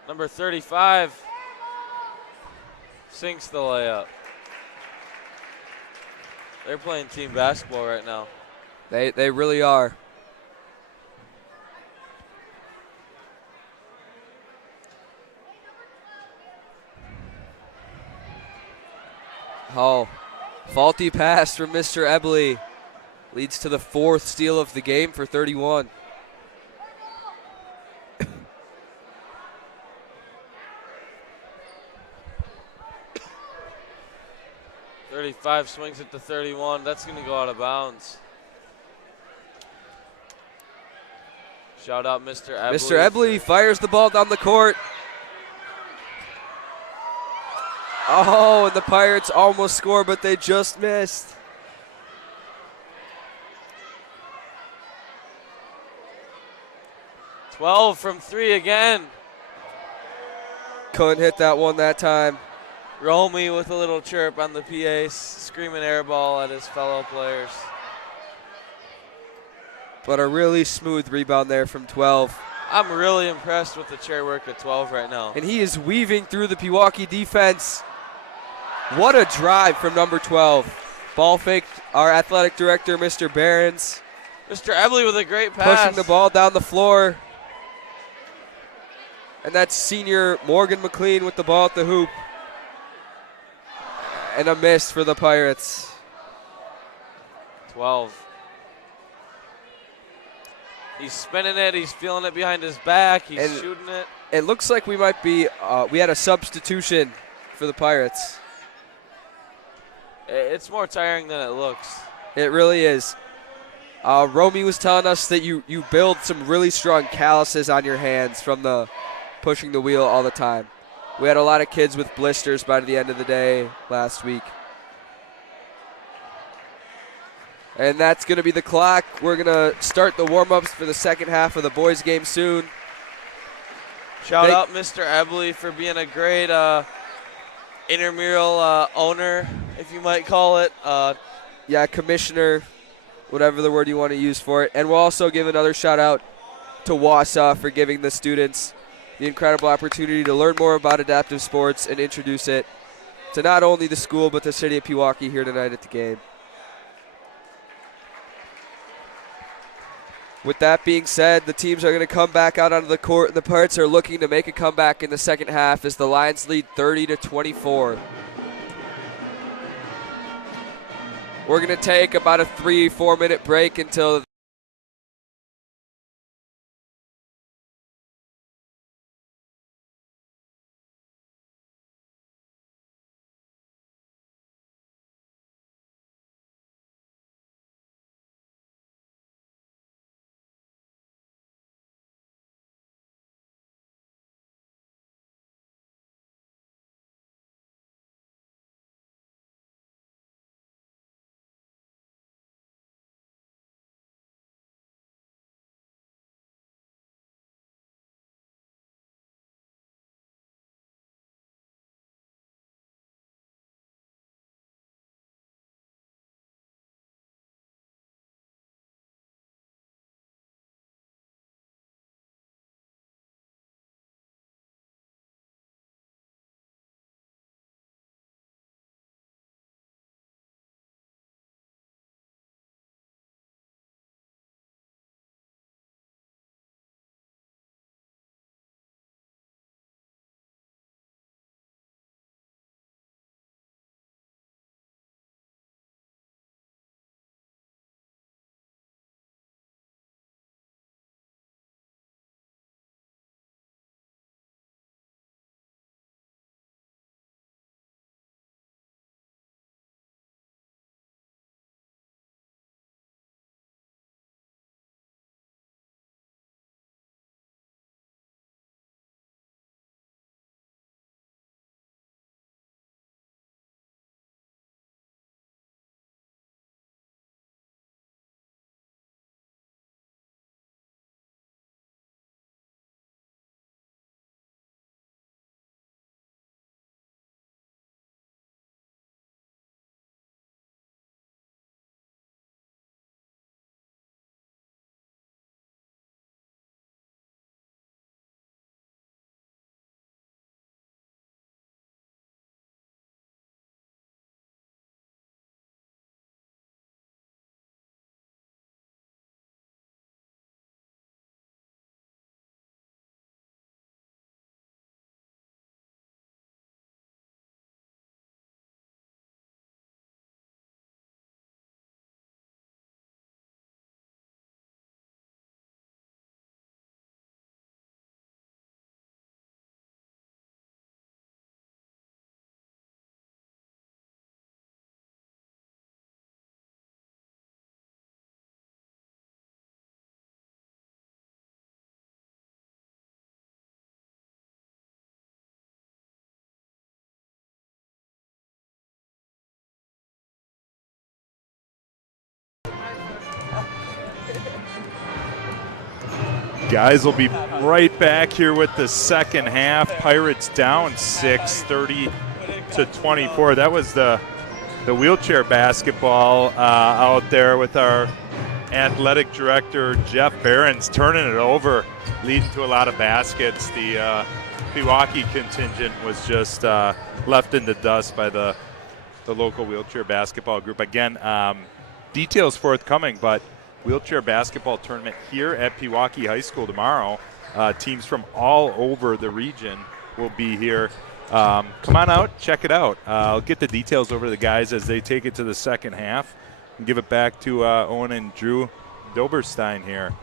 Number 35 sinks the layup. They're playing team basketball right now. They really are. Oh, faulty pass from Mr. Ebley leads to the 4th steal of the game for 31. 35 swings it to 31. That's going to go out of bounds. Shout out Mr. Ebley. Mr. Ebley fires the ball down the court. Oh, and the Pirates almost score, but they just missed. "12 from 3 again. Couldn't hit that one that time. Romy with a little chirp on the PA, screaming air ball at his fellow players. But a really smooth rebound there from 12. I'm really impressed with the chair work at 12 right now. And he is weaving through the Pewaukee defense. What a drive from number 12. Ball fake, our athletic director, Mr. Behrens. Mr. Ebley with a great pass. Pushing the ball down the floor. And that's senior Morgan McLean with the ball at the hoop. And a miss for the Pirates. 12. He's spinning it. He's feeling it behind his back. He's shooting it. It looks like we might be, we had a substitution for the Pirates. It's more tiring than it looks. It really is. Romy was telling us that you build some really strong calluses on your hands from the pushing the wheel all the time. We had a lot of kids with blisters by the end of the day last week. And that's going to be the clock. We're going to start the warm-ups for the second half of the boys' game soon. Shout out Mr. Ebley for being a great intramural owner, if you might call it. Yeah, commissioner, whatever the word you want to use for it. And we'll also give another shout-out to Wausau for giving the students the incredible opportunity to learn more about adaptive sports and introduce it to not only the school but the city of Pewaukee here tonight at the game. With that being said, the teams are going to come back out onto the court, and the Pirates are looking to make a comeback in the second half as the Lions lead 30-24. We're going to take about a 3-4 minute break until Guys, we'll be right back here with the second half. Pirates down 6, 30-24. That was the wheelchair basketball out there with our athletic director, Jeff Behrens, turning it over, leading to a lot of baskets. The Pewaukee contingent was just left in the dust by the local wheelchair basketball group. Again, details forthcoming, but wheelchair basketball tournament here at Pewaukee High School tomorrow. Teams from all over the region will be here. Come on out, check it out. I'll get the details over to the guys as they take it to the second half and give it back to Owen and Drew Doberstein here.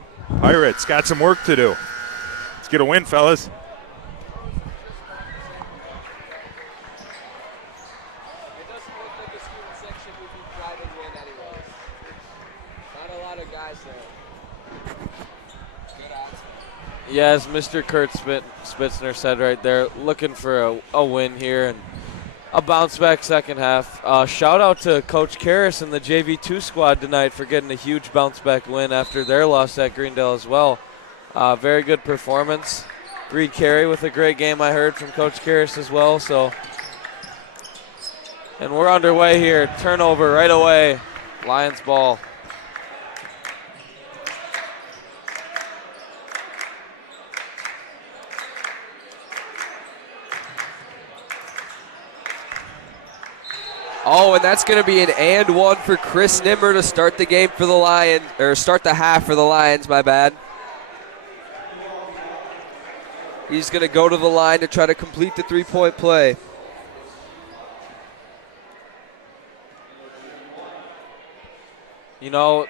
Pirates got some work to do. Let's get a win, fellas. It doesn't look like a student section would be trying to win anyways. Not a lot of guys there. Good odds. Yeah, as Mr. Kurt Spitzner said right there, looking for a win here and a bounce back second half. Shout out to Coach Karras and the JV2 squad tonight for getting a huge bounce back win after their loss at Greendale as well. Very good performance. Reed Carey with a great game, I heard from Coach Karras as well. So, and we're underway here. Turnover right away. Lions ball. Oh, and that's going to be an and one for Chris Nimmer to start the game for the Lions, or start the half for the Lions, my bad. He's going to go to the line to try to complete the three-point play. You know,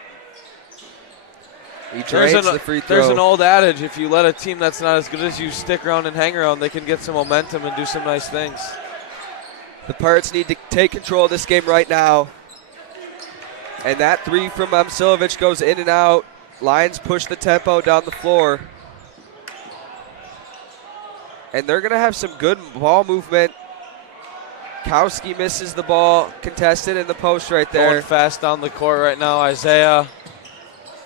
He drains the free throw. there's an old adage, if you let a team that's not as good as you stick around and hang around, they can get some momentum and do some nice things. The Pirates need to take control of this game right now. And that three from Silovic goes in and out. Lions push the tempo down the floor. And they're going to have some good ball movement. Kowski misses the ball, contested in the post right there. Going fast down the court right now. Isaiah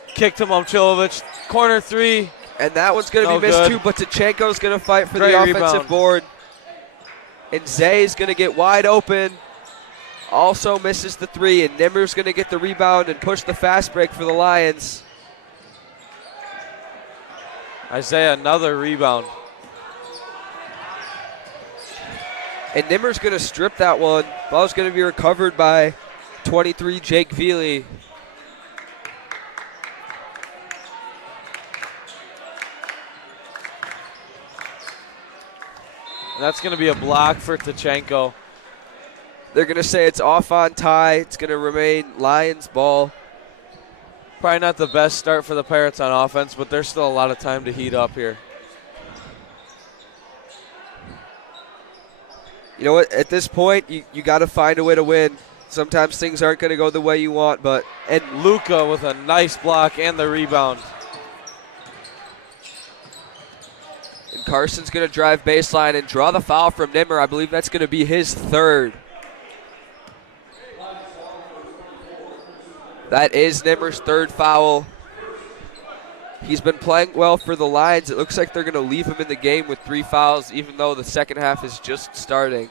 kicked him on Chilovic. Corner three. And that one's going to be missed too, but Tachenko's going to fight for Great the offensive rebound. board. And Zay's going to get wide open. Also misses the three, and Nimmer's going to get the rebound and push the fast break for the Lions. Isaiah, another rebound. And Nimmer's going to strip that one. Ball's going to be recovered by 23, Jake Veely. And that's going to be a block for Tachenko. They're going to say it's off on tie. It's going to remain Lions ball. Probably not the best start for the Pirates on offense, but there's still a lot of time to heat up here. You know what? At this point, you got to find a way to win. Sometimes things aren't going to go the way you want, but And Luca with a nice block and the rebound. and Carson's going to drive baseline and draw the foul from Nimmer. I believe that's going to be his third. That is Nimmer's third foul. He's been playing well for the Lions. It looks like they're going to leave him in the game with 3 fouls, even though the second half is just starting.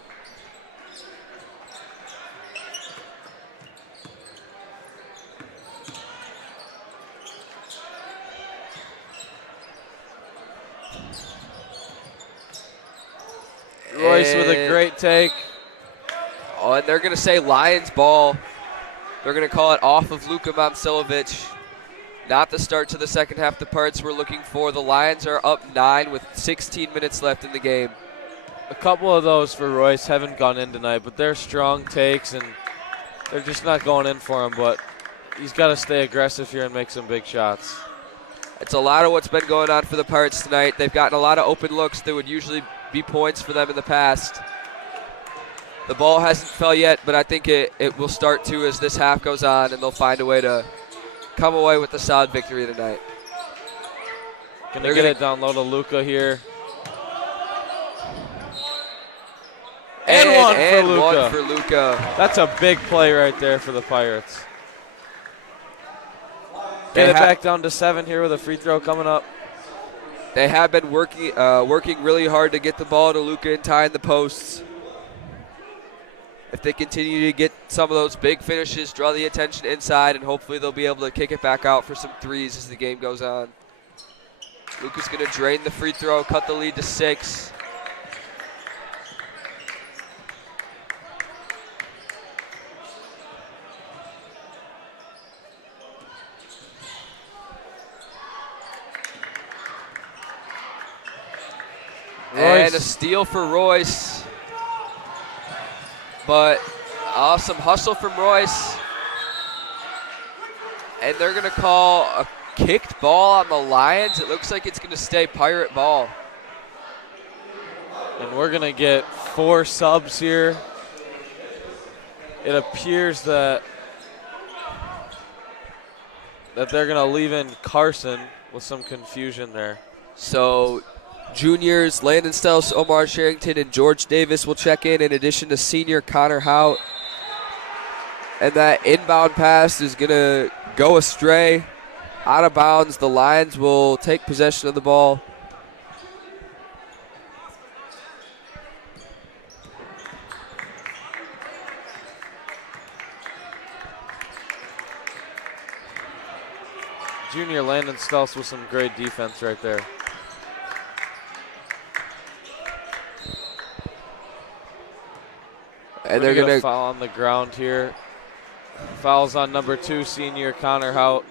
Royce with a great take. Oh, and they're going to say Lions ball. They're going to call it off of Luka Momcilovic. Not the start to the second half the Pirates were looking for. The Lions are up 9 with 16 minutes left in the game. A couple of those for Royce haven't gone in tonight, but they're strong takes, and they're just not going in for him. But he's got to stay aggressive here and make some big shots. It's a lot of what's been going on for the Pirates tonight. They've gotten a lot of open looks that would usually be points for them in the past. The ball hasn't fell yet, but I think it will start to as this half goes on, and they'll find a way to come away with a solid victory tonight. Gonna get it down low to Luca here. And one for Luca. That's a big play right there for the Pirates. Get it back down to 7 here with a free throw coming up. They have been working really hard to get the ball to Luca and tie in the posts. If they continue to get some of those big finishes, draw the attention inside, and hopefully they'll be able to kick it back out for some threes as the game goes on. Luca's going to drain the free throw, cut the lead to 6. And a steal for Royce. But awesome hustle from Royce. And they're going to call a kicked ball on the Lions. It looks like it's going to stay Pirate ball. And we're going to get 4 subs here. It appears that they're going to leave in Carson with some confusion there. So juniors Landon Stells, Omar Sherrington, and George Davis will check in addition to senior Connor Hout. And that inbound pass is going to go astray, out of bounds. The Lions will take possession of the ball. Junior Landon Stels with some great defense right there. And they're going to foul on the ground here. Fouls on number 2, senior Connor Hout.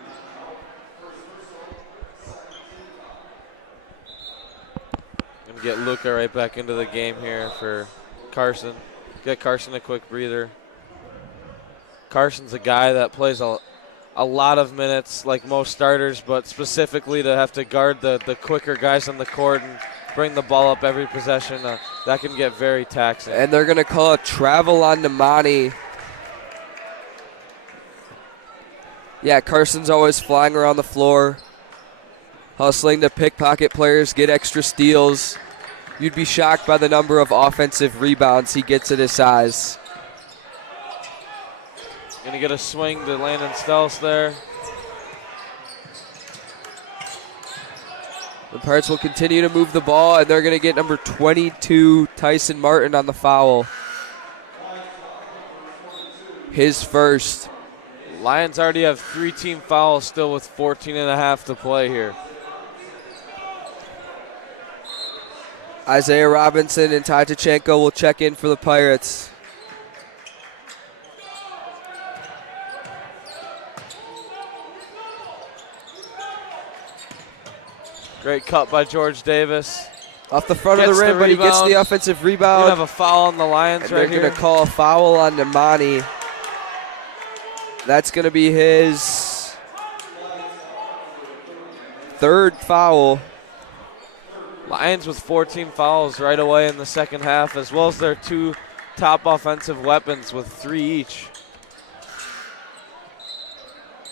Going to get Luca right back into the game here for Carson. Get Carson a quick breather. Carson's a guy that plays a lot of minutes like most starters, but specifically to have to guard the quicker guys on the court and bring the ball up every possession, that can get very taxing. And they're going to call a travel on Nemani. Yeah, Carson's always flying around the floor, hustling to pickpocket players, get extra steals. You'd be shocked by the number of offensive rebounds he gets at his size. Going to get a swing to Landon Stels there. The Pirates will continue to move the ball, and they're going to get number 22, Tyson Martin, on the foul. His first. Lions already have 3 team fouls still with 14 and a half to play here. Isaiah Robinson and Ty Tachenko will check in for the Pirates. Great cut by George Davis. Off the front of the rim, but he gets the offensive rebound. We have a foul on the Lions right here. They're going to call a foul on Nemani. That's going to be his 3rd foul. Lions with 14 fouls right away in the second half, as well as their 2 top offensive weapons with 3 each.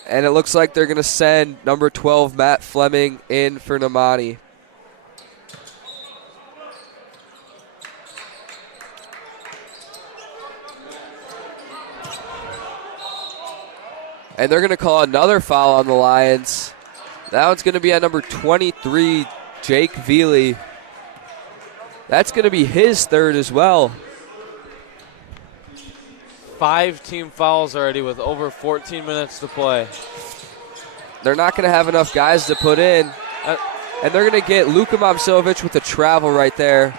And it looks like they're going to send number 12, Matt Fleming, in for Nemani. And they're going to call another foul on the Lions. That one's going to be on number 23, Jake Veely. That's going to be his 3rd as well. 5 team fouls already with over 14 minutes to play. They're not going to have enough guys to put in. And they're going to get Luka Momcilovic with a travel right there.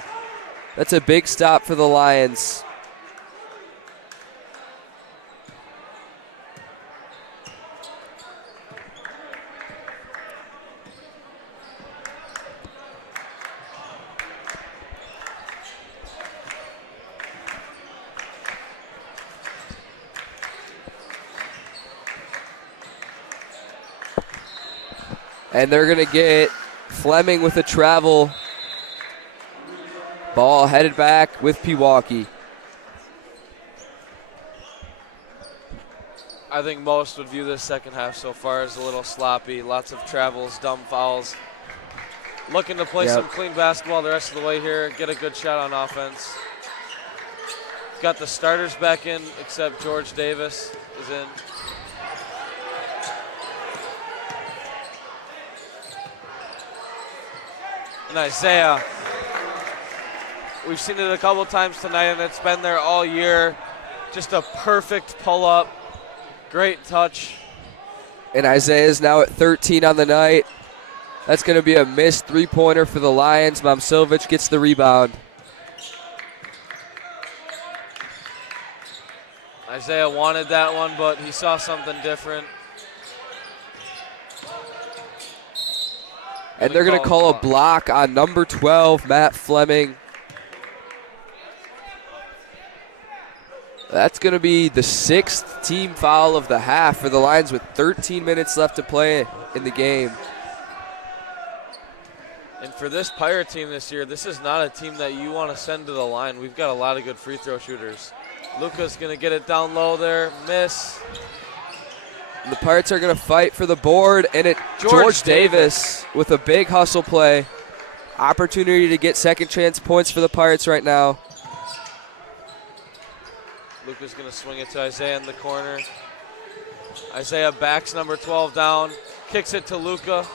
That's a big stop for the Lions. And they're going to get Fleming with a travel. Ball headed back with Pewaukee. I think most would view this second half so far as a little sloppy. Lots of travels, dumb fouls. Looking to play some clean basketball the rest of the way here. Get a good shot on offense. Got the starters back in, except George Davis is in. And Isaiah, we've seen it a couple times tonight, and it's been there all year. Just a perfect pull-up, great touch. And Isaiah is now at 13 on the night. That's going to be a missed 3-pointer for the Lions. Momcilovic gets the rebound. Isaiah wanted that one, but he saw something different. And they're going to call a block on number 12, Matt Fleming. That's going to be the 6th team foul of the half for the Lions with 13 minutes left to play in the game. And for this Pirate team this year, this is not a team that you want to send to the line. We've got a lot of good free throw shooters. Luka's going to get it down low there, miss. The Pirates are going to fight for the board, and George Davis with a big hustle play. Opportunity to get second chance points for the Pirates right now. Luka's going to swing it to Isaiah in the corner. Isaiah backs number 12 down, kicks it to Luka.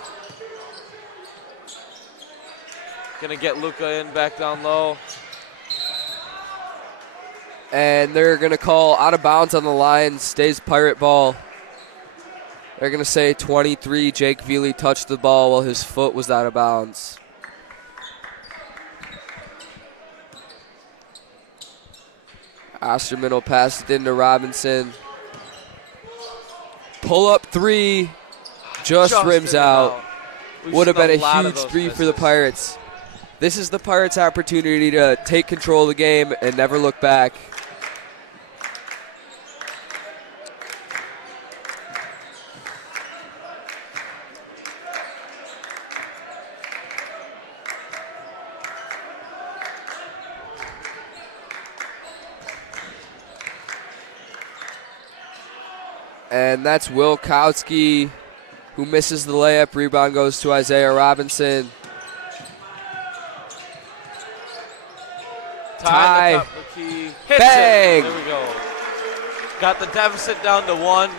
Going to get Luka in back down low. And they're going to call out of bounds on the line, stays Pirate ball. They're going to say 23, Jake Veely touched the ball while his foot was out of bounds. Osterman will pass it into Robinson. Pull up three, just rims out. Would have been a huge three for the Pirates. This is the Pirates' opportunity to take control of the game and never look back. And that's Wilkowski who misses the layup. Rebound goes to Isaiah Robinson. Ty. Bang! There we go. Got the deficit down to 1.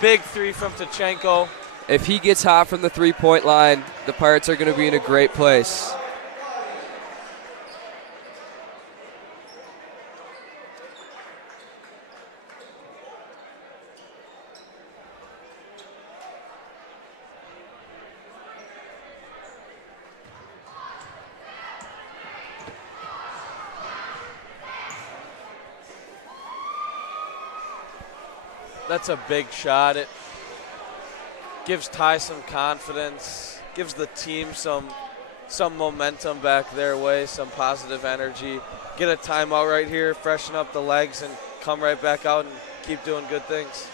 Big three from Tachenko. If he gets hot from the three-point line, the Pirates are going to be in a great place. That's a big shot. It gives Ty some confidence, gives the team some momentum back their way, some positive energy. Get a timeout right here, freshen up the legs, and come right back out and keep doing good things.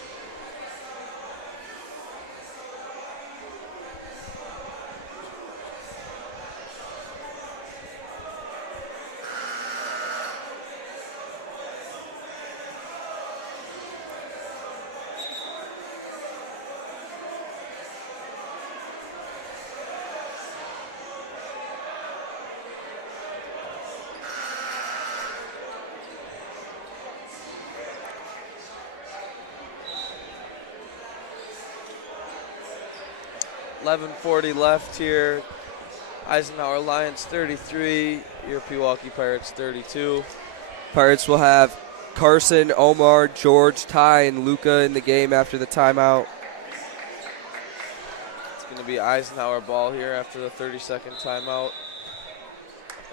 .11:40 left here. Eisenhower Lions 33, your Pewaukee Pirates 32. Pirates will have Carson, Omar, George, Ty, and Luka in the game after the timeout. It's going to be Eisenhower ball here after the 30-second timeout.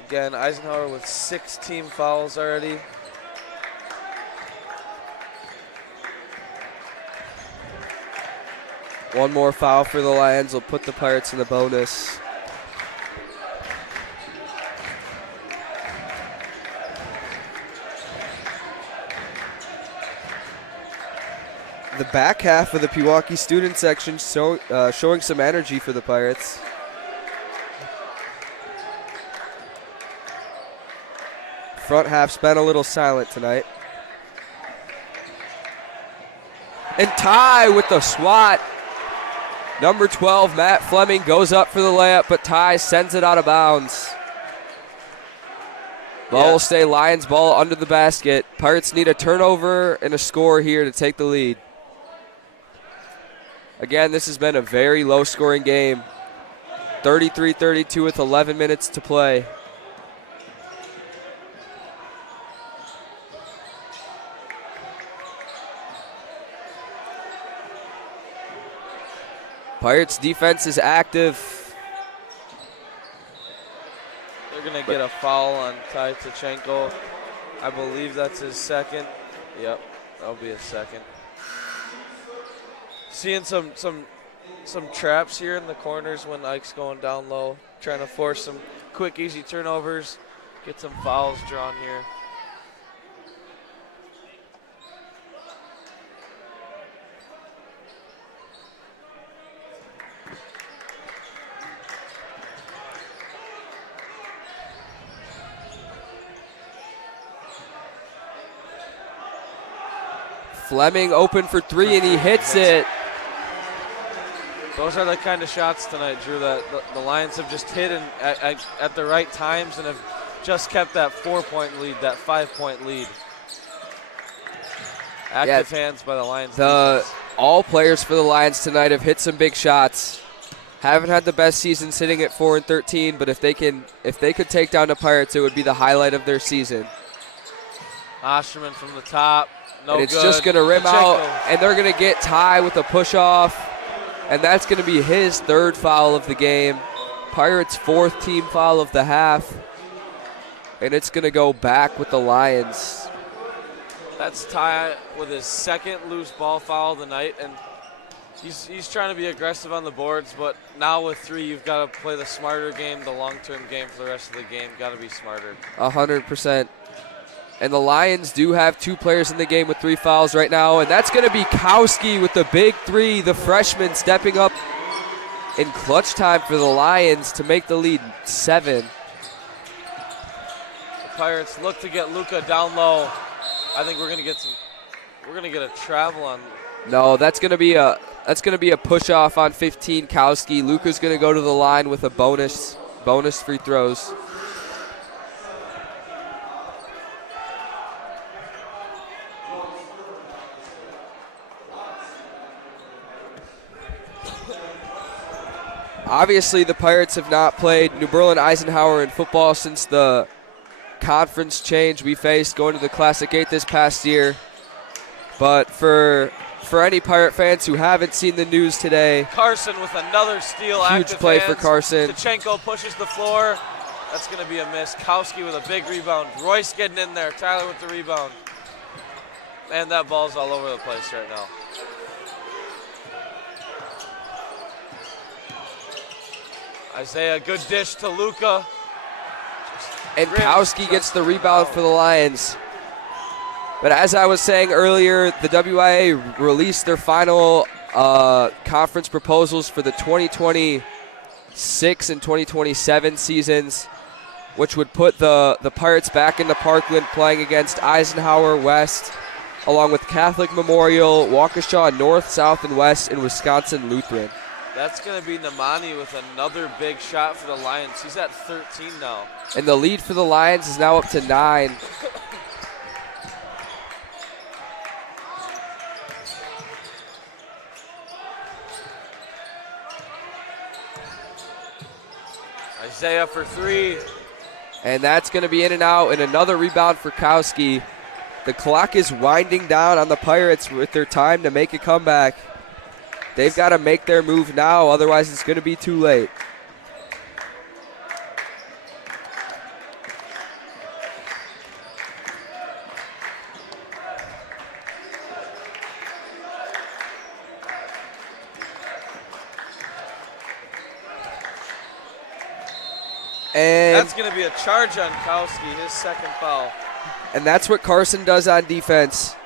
Again, Eisenhower with 6 team fouls already. One more foul for the Lions will put the Pirates in the bonus. The back half of the Pewaukee student section showing some energy for the Pirates. Front half's been a little silent tonight. And Ty with the swat. Number 12, Matt Fleming, goes up for the layup, but Ty sends it out of bounds. Ball will stay Lions ball under the basket. Pirates need a turnover and a score here to take the lead. Again, this has been a very low-scoring game. 33-32 with 11 minutes to play. Pirates defense is active. They're going to get a foul on Ty Tachenko. I believe that's his second. Yep, that'll be his second. Seeing some some traps here in the corners when Ike's going down low, trying to force some quick, easy turnovers, get some fouls drawn here. Fleming open for three, and he hits it. Those are the kind of shots tonight, Drew, that the Lions have just hit at the right times and have just kept that 4-point lead, that 5-point lead. Active hands by the Lions. All players for the Lions tonight have hit some big shots. Haven't had the best season, sitting at 4-13, but if they could take down the Pirates, it would be the highlight of their season. Osterman from the top. No and it's good. Just going to rim out, and they're going to get Ty with a push-off, and that's going to be his third foul of the game. Pirates' fourth team foul of the half, and it's going to go back with the Lions. That's Ty with his second loose ball foul of the night, and he's trying to be aggressive on the boards, but now with 3, you've got to play the smarter game, the long-term game for the rest of the game. Got to be smarter. 100%. And the Lions do have 2 players in the game with 3 fouls right now, and that's going to be Kowski with the big 3, the freshman stepping up in clutch time for the Lions to make the lead 7. The Pirates look to get Luka down low. I think we're going to get a travel on. No, that's going to be a push off on 15 Kowski. Luka's going to go to the line with a bonus free throws. Obviously, the Pirates have not played New Berlin Eisenhower in football since the conference change we faced going to the Classic 8 this past year. But for any Pirate fans who haven't seen the news today, Carson with another steal. Huge play for Carson. Tachenko pushes the floor. That's going to be a miss. Kowski with a big rebound. Royce getting in there. Tyler with the rebound. And that ball's all over the place right now. Isaiah, good dish to Luka. And Kowski gets the rebound for the Lions. But as I was saying earlier, the WIA released their final conference proposals for the 2026 and 2027 seasons, which would put the Pirates back in the Parkland playing against Eisenhower West, along with Catholic Memorial, Waukesha North, South, and West, and Wisconsin Lutheran. That's going to be Namani with another big shot for the Lions. He's at 13 now. And the lead for the Lions is now up to 9. Isaiah for 3. And that's going to be in and out, and another rebound for Kowski. The clock is winding down on the Pirates with their time to make a comeback. They've got to make their move now, otherwise it's going to be too late. And that's going to be a charge on Kowski, his second foul. And that's what Carson does on defense.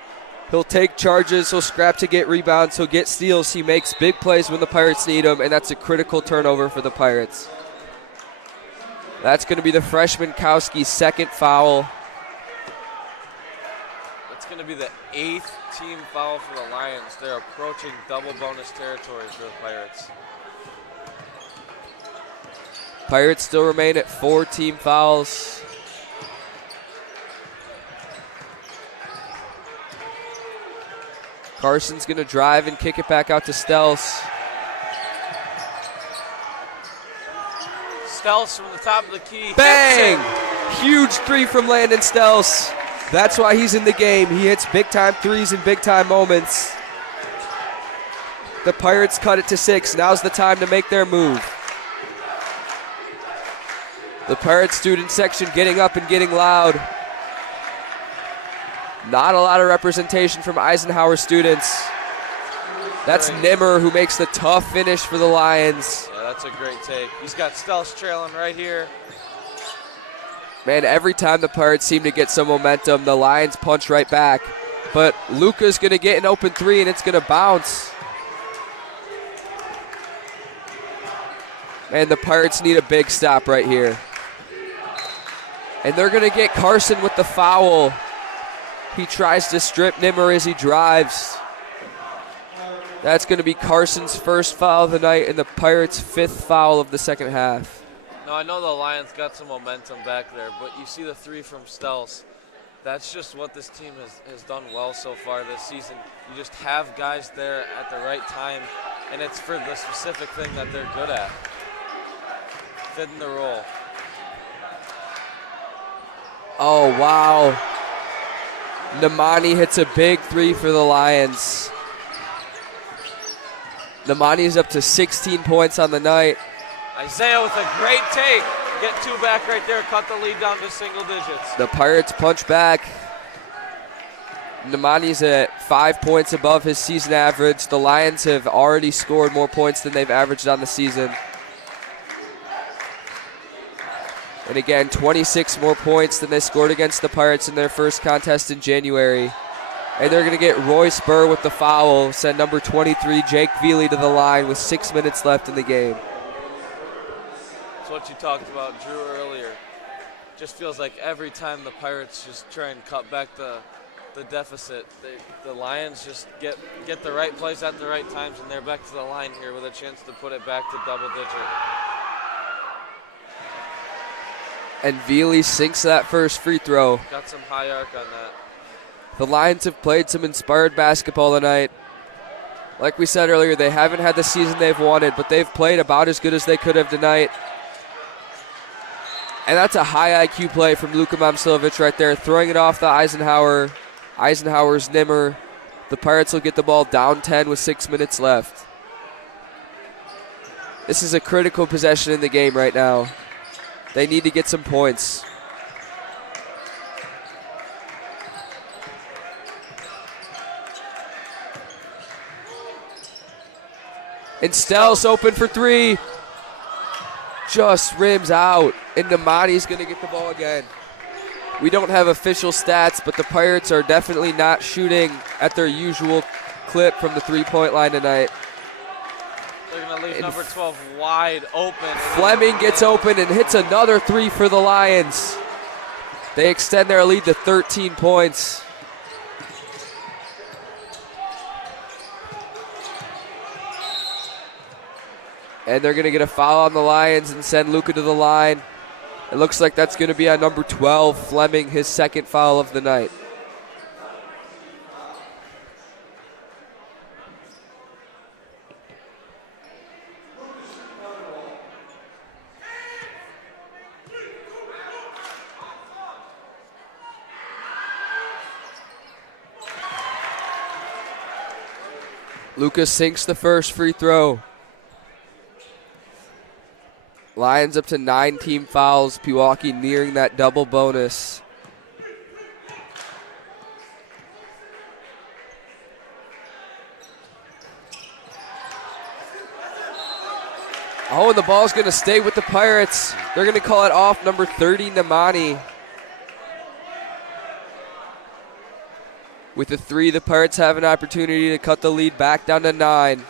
He'll take charges, he'll scrap to get rebounds, he'll get steals. He makes big plays when the Pirates need him, and that's a critical turnover for the Pirates. That's going to be the freshman Kowski's second foul. That's going to be the 8th team foul for the Lions. They're approaching double bonus territory for the Pirates. Pirates still remain at 4 team fouls. Carson's going to drive and kick it back out to Stels. Stels from the top of the key. Bang! Huge 3 from Landon Stels. That's why he's in the game. He hits big-time 3s in big-time moments. The Pirates cut it to 6. Now's the time to make their move. The Pirates student section getting up and getting loud. Not a lot of representation from Eisenhower students. That's Great. Nimmer who makes the tough finish for the Lions. Yeah, that's a great take. He's got Stelz trailing right here. Man, every time the Pirates seem to get some momentum, the Lions punch right back. But Luca's going to get an open three, and it's going to bounce. And the Pirates need a big stop right here. And they're going to get Carson with the foul. He tries to strip Nimmer as he drives. That's going to be Carson's first foul of the night and the Pirates' 5th foul of the second half. No, I know the Lions got some momentum back there, but you see the three from Stelz. That's just what this team has done well so far this season. You just have guys there at the right time, and it's for the specific thing that they're good at. Fitting the role. Oh, wow. Nemani hits a big three for the Lions. Nemani's up to 16 points on the night. Isaiah with a great take. Get two back right there, cut the lead down to single digits. The Pirates punch back. Nemani's at 5 points above his season average. The Lions have already scored more points than they've averaged on the season. And again, 26 more points than they scored against the Pirates in their first contest in January. And they're going to get Roy Spur with the foul, send number 23, Jake Veely, to the line with 6 minutes left in the game. That's what you talked about, Drew, earlier. Just feels like every time the Pirates just try and cut back the deficit, the Lions just get the right plays at the right times, and they're back to the line here with a chance to put it back to double digit. And Veely sinks that first free throw. Got some high arc on that. The Lions have played some inspired basketball tonight. Like we said earlier, they haven't had the season they've wanted, but they've played about as good as they could have tonight. And that's a high IQ play from Luka Momcilovic right there, throwing it off the Eisenhower. Eisenhower's Nimmer. The Pirates will get the ball down 10 with 6 minutes left. This is a critical possession in the game right now. They need to get some points. And Stelz open for three. Just rims out. And Nemani's going to get the ball again. We don't have official stats, but the Pirates are definitely not shooting at their usual clip from the three-point line tonight. They're going to leave number 12 wide open. Fleming gets open and hits another three for the Lions. They extend their lead to 13 points. And they're going to get a foul on the Lions and send Luka to the line. It looks like that's going to be on number 12, Fleming, his second foul of the night. Luka sinks the first free throw. Lions up to 9 team fouls. Pewaukee nearing that double bonus. Oh, and the ball's going to stay with the Pirates. They're going to call it off number 30, Nemani. With the three, the Pirates have an opportunity to cut the lead back down to 9.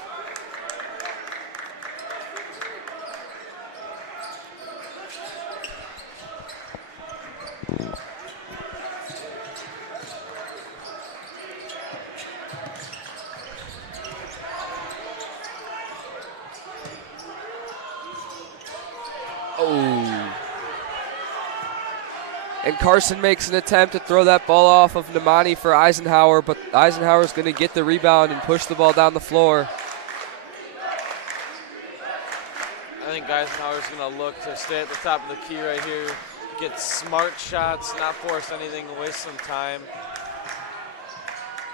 And Carson makes an attempt to throw that ball off of Nemani for Eisenhower, but Eisenhower's going to get the rebound and push the ball down the floor. I think Eisenhower's going to look to stay at the top of the key right here, get smart shots, not force anything, waste some time.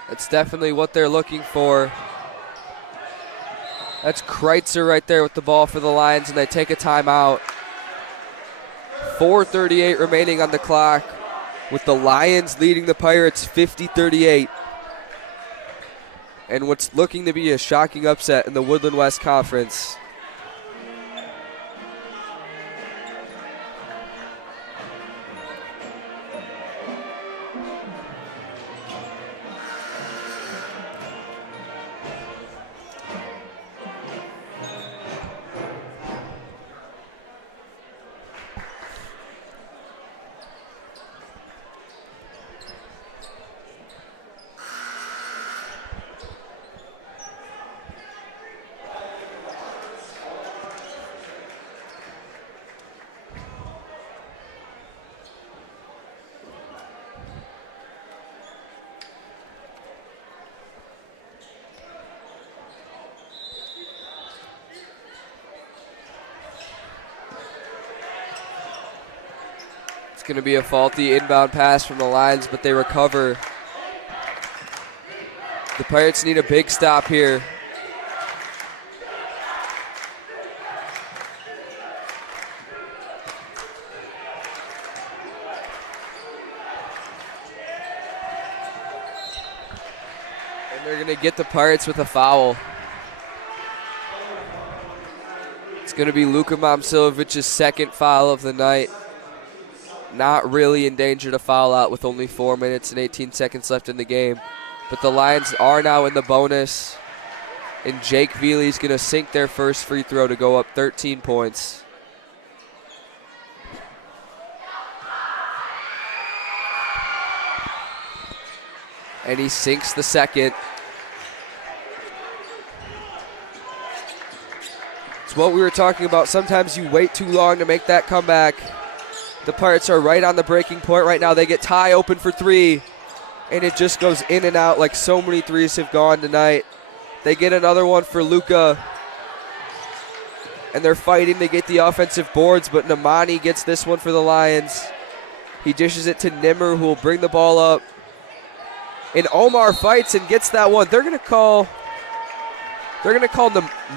That's definitely what they're looking for. That's Kreitzer right there with the ball for the Lions, and they take a timeout. 4:38 remaining on the clock, with the Lions leading the Pirates 50-38. and what's looking to be a shocking upset in the Woodland West Conference. Going to be a faulty inbound pass from the Lions, but they recover. The Pirates need a big stop here. And they're going to get the Pirates with a foul. It's going to be Luka Momcilovic's second foul of the night. Not really in danger to foul out with only 4 minutes and 18 seconds left in the game. But the Lions are now in the bonus. And Jake Veely's going to sink their first free throw to go up 13 points. And he sinks the second. It's what we were talking about. Sometimes you wait too long to make that comeback. The Pirates are right on the breaking point right now. They get Ty open for three, and it just goes in and out like so many threes have gone tonight. They get another one for Luka, and they're fighting to get the offensive boards, but Namani gets this one for the Lions. He dishes it to Nimmer, who will bring the ball up. And Omar fights and gets that one. They're going to call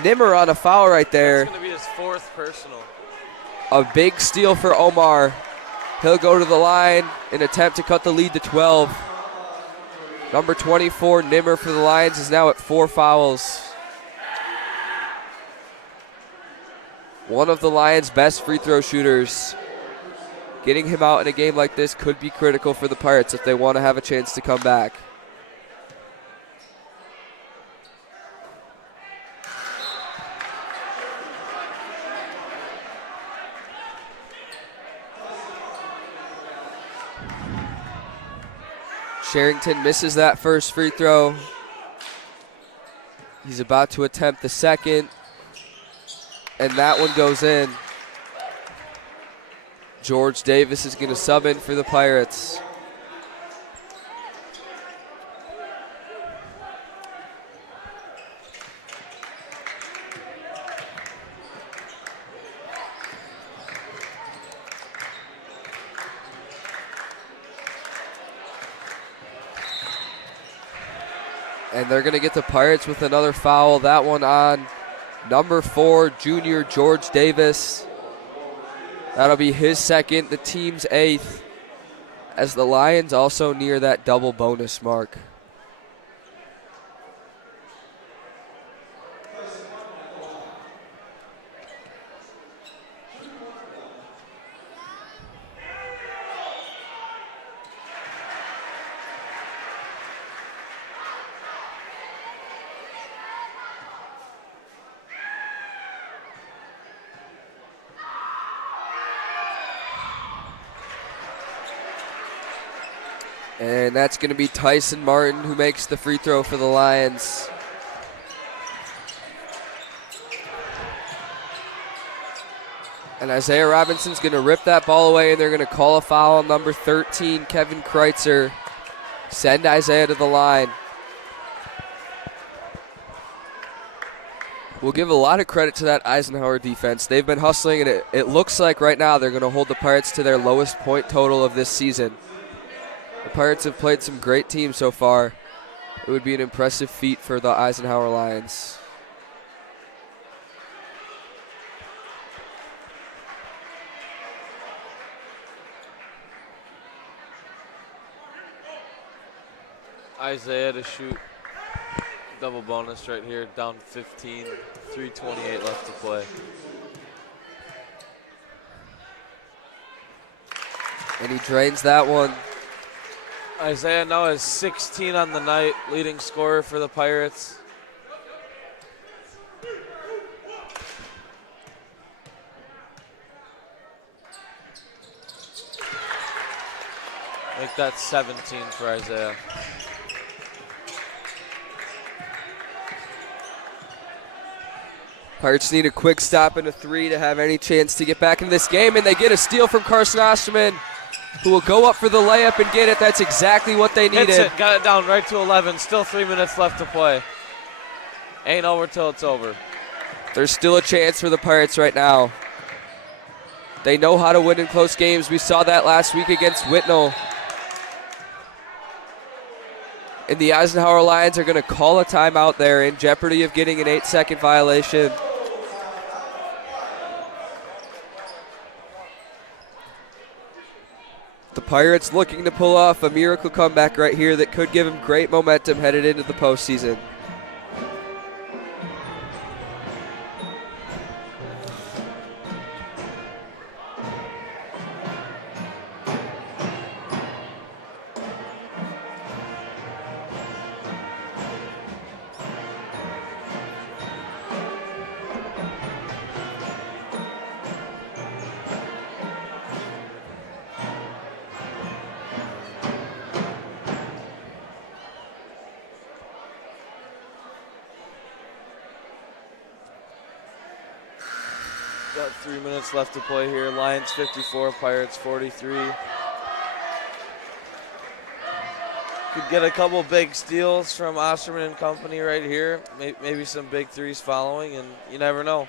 Nimmer on a foul right there. It's going to be his fourth personal. A big steal for Omar. He'll go to the line and attempt to cut the lead to 12. Number 24, Nimmer for the Lions, is now at 4 fouls. One of the Lions' best free throw shooters. Getting him out in a game like this could be critical for the Pirates if they want to have a chance to come back. Sherrington misses that first free throw. He's about to attempt the second, and that one goes in. George Davis is going to sub in for the Pirates. And they're going to get the Pirates with another foul. That one on number 4, junior George Davis. That'll be his second, the team's 8th, as the Lions also near that double bonus mark. And that's going to be Tyson Martin who makes the free throw for the Lions. And Isaiah Robinson's going to rip that ball away, and they're going to call a foul on number 13, Kevin Kreitzer. Send Isaiah to the line. We'll give a lot of credit to that Eisenhower defense. They've been hustling, and it looks like right now they're going to hold the Pirates to their lowest point total of this season. The Pirates have played some great teams so far. It would be an impressive feat for the Eisenhower Lions. Isaiah to shoot Double bonus right here, down 15, 3:28 left to play. And he drains that one. Isaiah now has 16 on the night, leading scorer for the Pirates. Make that 17 for Isaiah. Pirates need a quick stop and a 3 to have any chance to get back in this game, and they get a steal from Carson Osterman, who will go up for the layup and get it. That's exactly what they needed. Hits it, got it down right to 11. Still 3 minutes left to play. Ain't over till it's over. There's still a chance for the Pirates right now. They know how to win in close games. We saw that last week against Whitnall. And the Eisenhower Lions are going to call a timeout there, in jeopardy of getting an 8-second violation. The Pirates looking to pull off a miracle comeback right here that could give them great momentum headed into the postseason. Got 3 minutes left to play here. Lions 54, Pirates 43. Could get a couple big steals from Osterman and company right here. Maybe some big threes following, and you never know.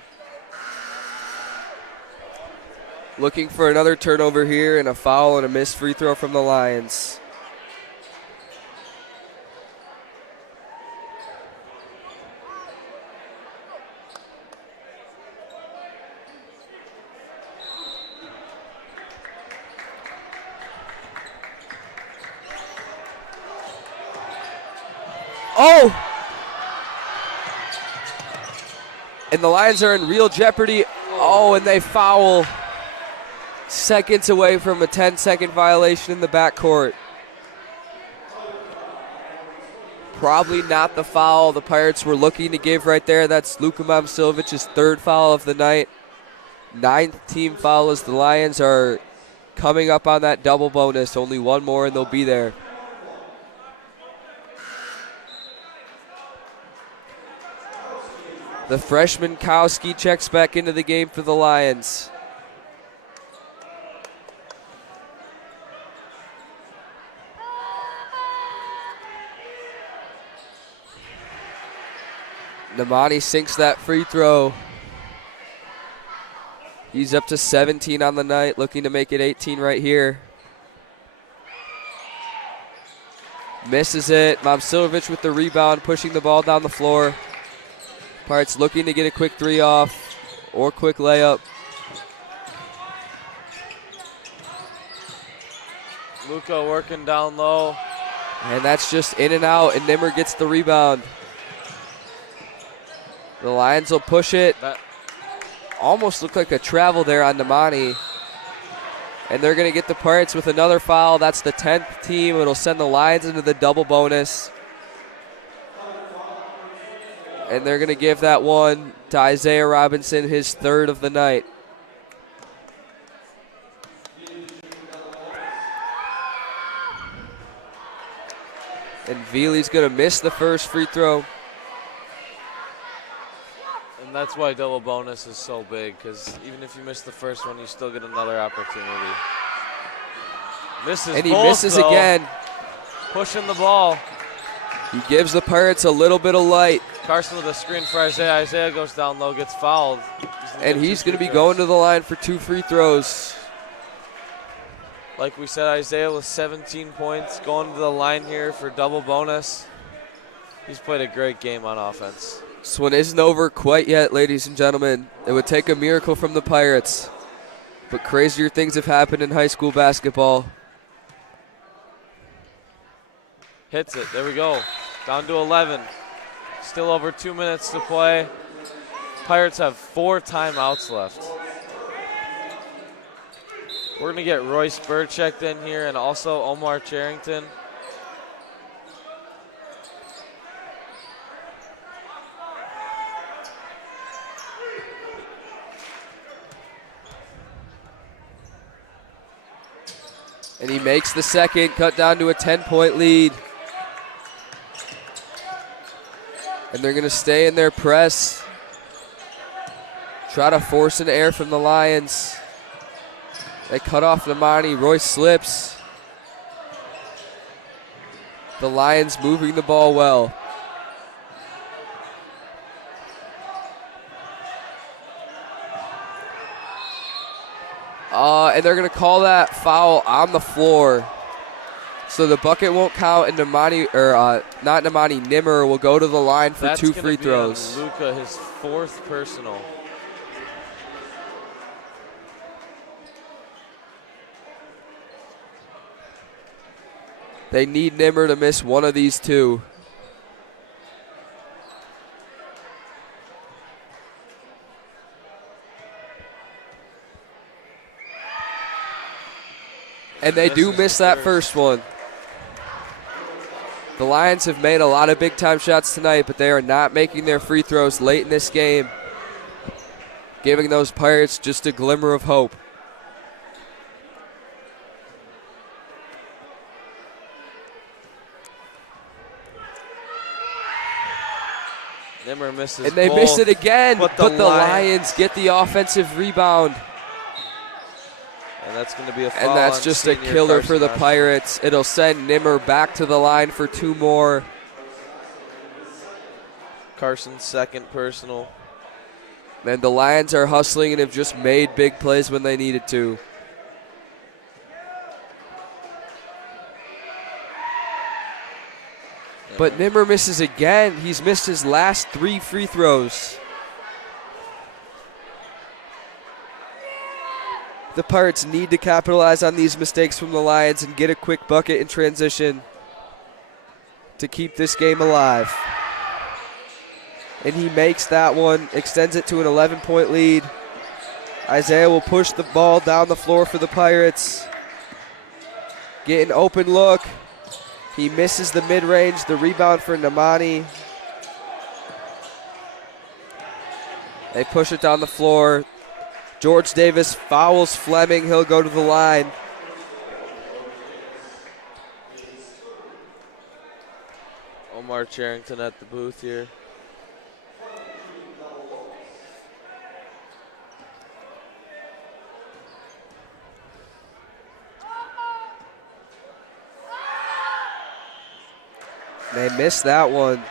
Looking for another turnover here and a foul and a missed free throw from the Lions. Oh! And the Lions are in real jeopardy. Oh, and they foul. Seconds away from a 10-second violation in the backcourt. Probably not the foul the Pirates were looking to give right there. That's Luka Momcilovic's third foul of the night. 9th team foul as the Lions are coming up on that double bonus. Only one more and they'll be there. The freshman Kowski checks back into the game for the Lions. Namani sinks that free throw. He's up to 17 on the night, looking to make it 18 right here. Misses it. Momcilovic with the rebound, pushing the ball down the floor. Pirates looking to get a quick 3 off or quick layup. Luka working down low. And that's just in and out, and Nimmer gets the rebound. The Lions will push it. Almost looked like a travel there on Namani. And they're going to get the Pirates with another foul. That's the 10th team. It'll send the Lions into the double bonus. And they're going to give that one to Isaiah Robinson, his third of the night. And Veely's going to miss the first free throw. And that's why double bonus is so big, because even if you miss the first one, you still get another opportunity. Misses and he both, misses though. Again. Pushing the ball. He gives the Pirates a little bit of light. Carson with a screen for Isaiah. Isaiah goes down low, gets fouled. And he's going to be going to the line for 2 free throws. Like we said, Isaiah with 17 points, going to the line here for double bonus. He's played a great game on offense. This one isn't over quite yet, ladies and gentlemen. It would take a miracle from the Pirates. But crazier things have happened in high school basketball. Hits it. There we go. Down to 11. Still over 2 minutes to play. Pirates have 4 timeouts left. We're going to get Royce Burr checked in here and also Omar Charrington. And he makes the second, cut down to a 10-point lead. And they're going to stay in their press. Try to force an error from the Lions. They cut off Namani. Royce slips. The Lions moving the ball well. And they're going to call that foul on the floor. So the bucket won't count, and Nimmer will go to the line for 2 free throws. Luka, his 4th personal. They need Nimmer to miss one of these 2. And they do miss that first one. The Lions have made a lot of big-time shots tonight, but they are not making their free throws late in this game, giving those Pirates just a glimmer of hope. Nimmer misses. And they both, miss it again, but the Lions get the offensive rebound. And that's going to be a foul. And that's on just a senior killer Carson for the Ashford. Pirates. It'll send Nimmer back to the line for 2 more. Carson's 2nd personal. And the Lions are hustling and have just made big plays when they needed to. But Nimmer misses again. He's missed his last 3 free throws. The Pirates need to capitalize on these mistakes from the Lions and get a quick bucket in transition to keep this game alive. And he makes that one, extends it to an 11-point lead. Isaiah will push the ball down the floor for the Pirates. Get an open look. He misses the mid-range, the rebound for Namani. They push it down the floor. George Davis fouls Fleming. He'll go to the line. Omar Charrington at the booth here. They missed that one.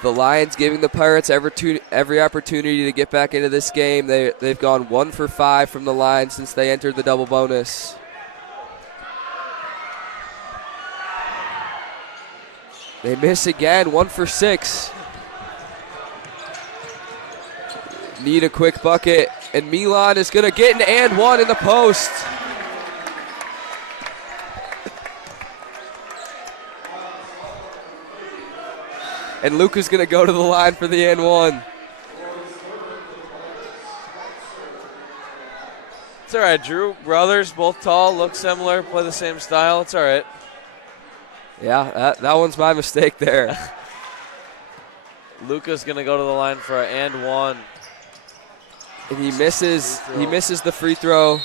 The Lions giving the Pirates every opportunity to get back into this game. They've gone 1 for 5 from the line since they entered the double bonus. They miss again, 1 for 6. Need a quick bucket, and Milan is going to get an and one in the post. And Luka's going to go to the line for the and one. It's all right, Drew. Brothers, both tall, look similar, play the same style. It's all right. Yeah, that one's my mistake there. Luka's going to go to the line for an and one. And he misses the free throw.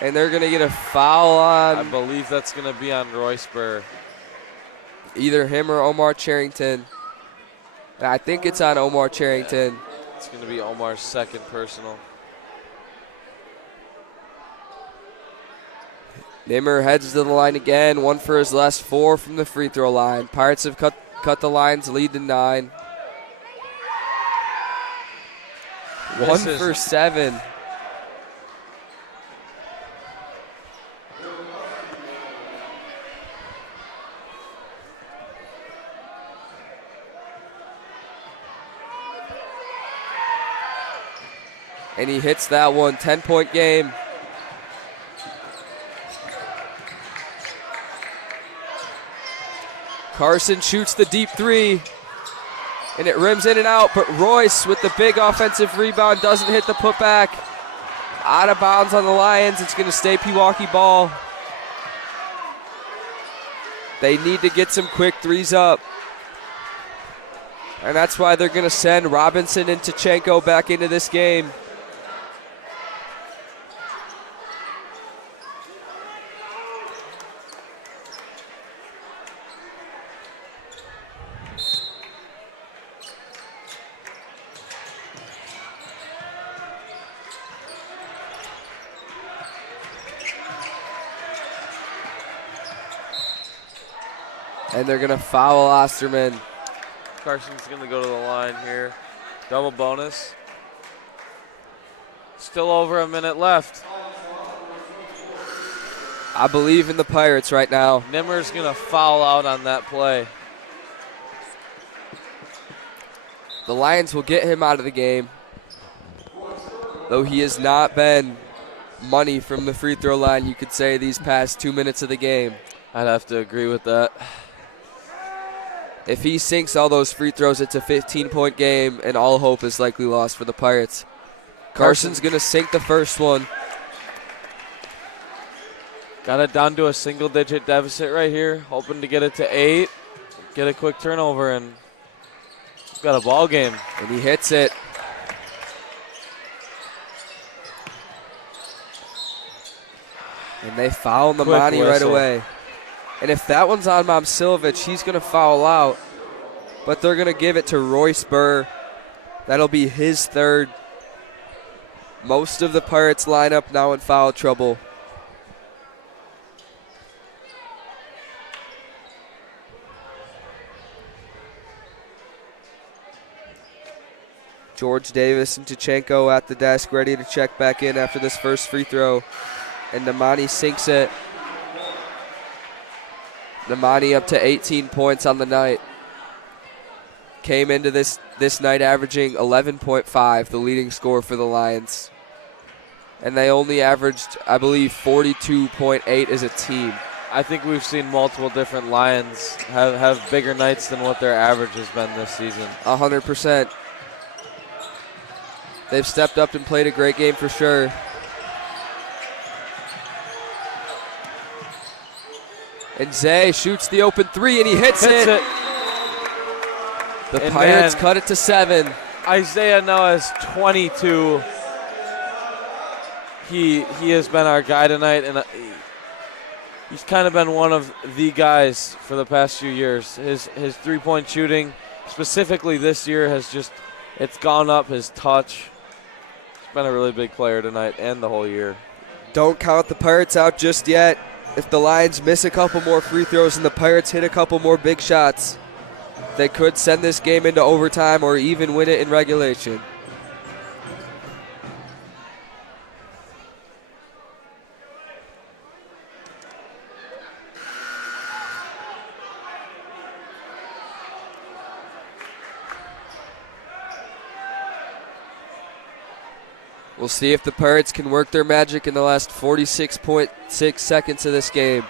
And they're going to get a foul on. I believe that's going to be on Royce Burr. Either him or Omar Charrington. I think it's on Omar Charrington. It's going to be Omar's 2nd personal. Nimmer heads to the line again. 1 for his last 4 from the free throw line. Pirates have cut the Lions' lead to 9. 1 for 7. And he hits that one. 10-point game. Carson shoots the deep three, and it rims in and out, but Royce with the big offensive rebound doesn't hit the putback. Out of bounds on the Lions. It's going to stay Pewaukee ball. They need to get some quick threes up. And that's why they're going to send Robinson and Tachenko back into this game. And they're going to foul Osterman. Carson's going to go to the line here. Double bonus. Still over a minute left. I believe in the Pirates right now. Nimmer's going to foul out on that play. The Lions will get him out of the game, though he has not been money from the free throw line, you could say, these past 2 minutes of the game. I'd have to agree with that. If he sinks all those free throws, it's a 15-point game, and all hope is likely lost for the Pirates. Carson's going to sink the first one. Got it down to a single-digit deficit right here. Hoping to get it to 8. Get a quick turnover, and got a ball game. And he hits it. And they foul Namani right away. And if that one's on Momcilovic, he's going to foul out. But they're going to give it to Royce Burr. That'll be his third. Most of the Pirates lineup now in foul trouble. George Davis and Tachenko at the desk, ready to check back in after this first free throw. And Namani sinks it. Namani up to 18 points on the night. Came into this night averaging 11.5, the leading scorer for the Lions. And they only averaged, I believe, 42.8 as a team. I think we've seen multiple different Lions have bigger nights than what their average has been this season. 100%. They've stepped up and played a great game for sure. And Zay shoots the open three, and he hits it. The Pirates cut it to 7. Isaiah now has 22. He has been our guy tonight, and he's kind of been one of the guys for the past few years. His three-point shooting, specifically this year, it's gone up. His touch. He's been a really big player tonight and the whole year. Don't count the Pirates out just yet. If the Lions miss a couple more free throws and the Pirates hit a couple more big shots, they could send this game into overtime or even win it in regulation. We'll see if the Pirates can work their magic in the last 46.6 seconds of this game.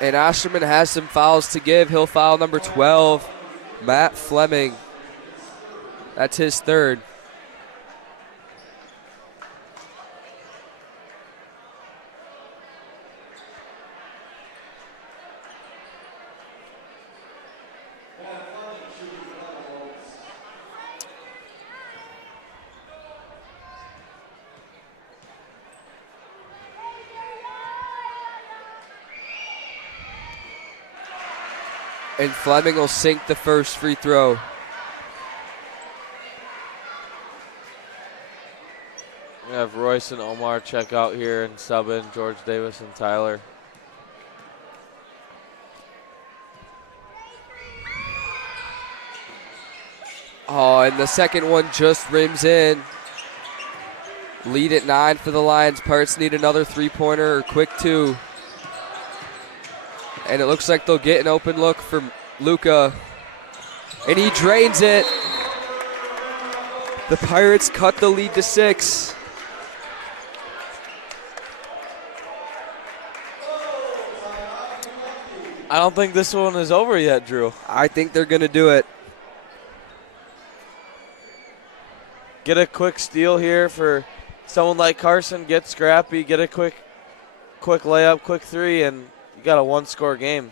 And Osterman has some fouls to give. He'll foul number 12, Matt Fleming. That's his third. And Fleming will sink the first free throw. We have Royce and Omar check out here and sub in George Davis and Tyler. Oh, and the second one just rims in. Lead at 9 for the Lions. Pirates need another three-pointer or quick two. And it looks like they'll get an open look Luka, and he drains it. The Pirates cut the lead to 6. I don't think this one is over yet, Drew. I think they're going to do it. Get a quick steal here for someone like Carson. Get scrappy. Get a quick layup, quick three, and you got a one-score game.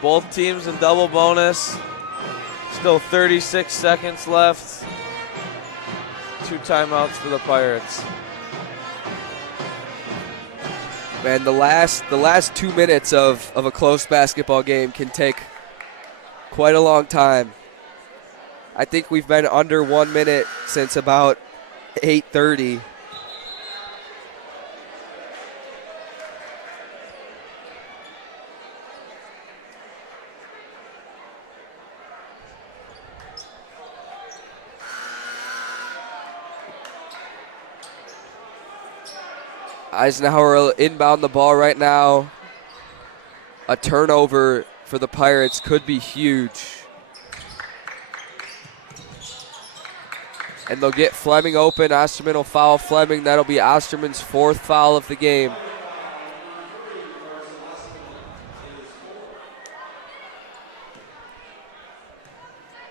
Both teams in double bonus. Still 36 seconds left. 2 timeouts for the Pirates. Man, the last 2 minutes of a close basketball game can take quite a long time. I think we've been under 1 minute since about 8:30. Eisenhower will inbound the ball right now. A turnover for the Pirates could be huge. And they'll get Fleming open. Osterman will foul Fleming. That'll be Osterman's 4th foul of the game.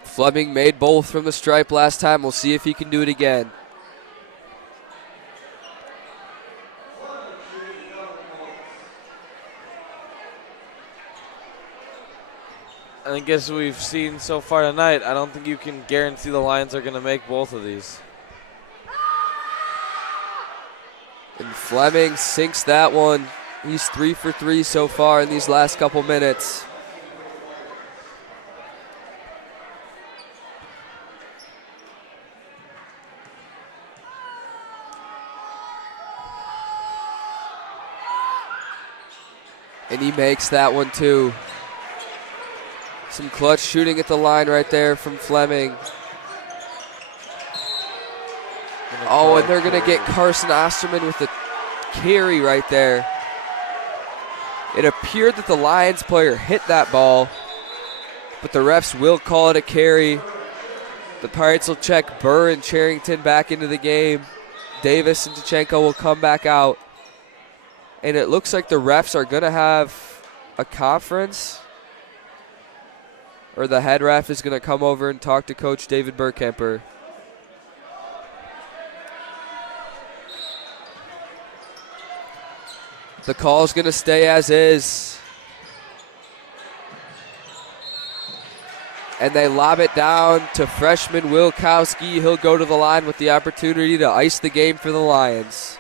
Fleming made both from the stripe last time. We'll see if he can do it again. I think as we've seen so far tonight, I don't think you can guarantee the Lions are going to make both of these. And Fleming sinks that one. He's 3 for 3 so far in these last couple minutes. And he makes that one too. Some clutch shooting at the line right there from Fleming. Oh, and they're going to get Carson Osterman with the carry right there. It appeared that the Lions player hit that ball, but the refs will call it a carry. The Pirates will check Burr and Charrington back into the game. Davis and Tachenko will come back out. And it looks like the refs are going to have a conference, or the head ref is going to come over and talk to Coach David Burkemper. The call is going to stay as is. And they lob it down to freshman Wilkowski. He'll go to the line with the opportunity to ice the game for the Lions.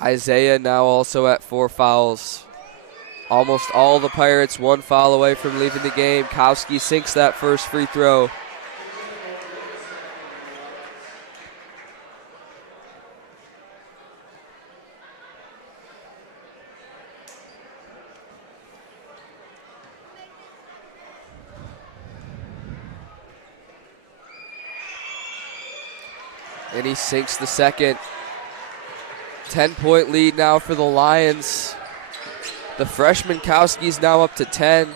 Isaiah now also at 4 fouls. Almost all the Pirates 1 foul away from leaving the game. Kowski sinks that first free throw. And he sinks the second. 10-point lead now for the Lions. The freshman Kowski's now up to 10.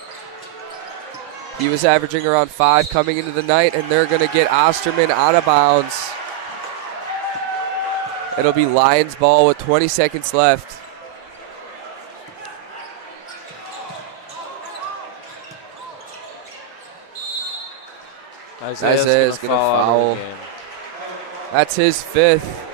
He was averaging around 5 coming into the night, and they're going to get Osterman out of bounds. It'll be Lions ball with 20 seconds left. Isaiah's going to foul. That's his 5th.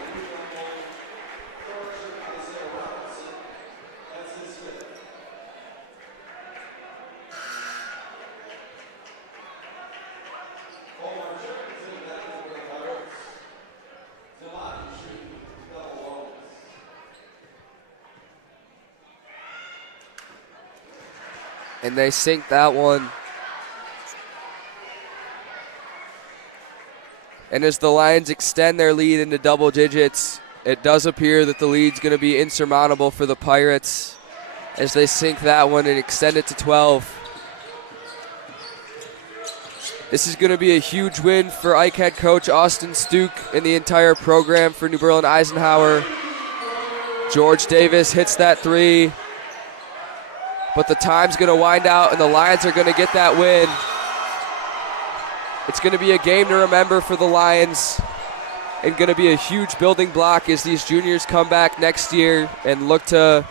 And they sink that one. And as the Lions extend their lead into double digits, it does appear that the lead's going to be insurmountable for the Pirates as they sink that one and extend it to 12. This is going to be a huge win for Ike head coach Austin Stuke and the entire program for New Berlin Eisenhower. George Davis hits that three, but the time's going to wind out and the Lions are going to get that win. It's going to be a game to remember for the Lions and going to be a huge building block as these juniors come back next year and look to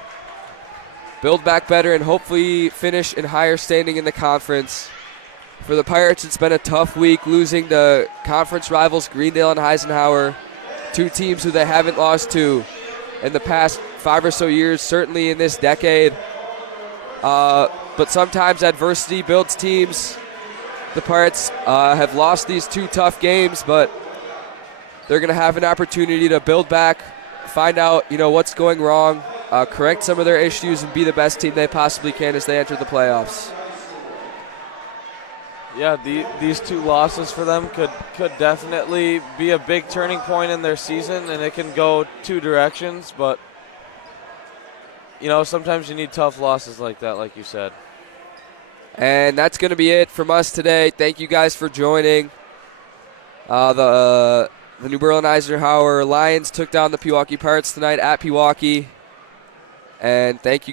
build back better and hopefully finish in higher standing in the conference. For the Pirates, it's been a tough week losing to conference rivals Greendale and Eisenhower, two teams who they haven't lost to in the past 5 or so years, certainly in this decade. But sometimes adversity builds teams. The Pirates have lost these 2 tough games, but they're going to have an opportunity to build back, find out what's going wrong, correct some of their issues, and be the best team they possibly can as they enter the playoffs. Yeah, these 2 losses for them could definitely be a big turning point in their season, and it can go 2 directions. But, sometimes you need tough losses like that, like you said. And that's going to be it from us today. Thank you guys for joining. The New Berlin Eisenhower Lions took down the Pewaukee Pirates tonight at Pewaukee. And thank you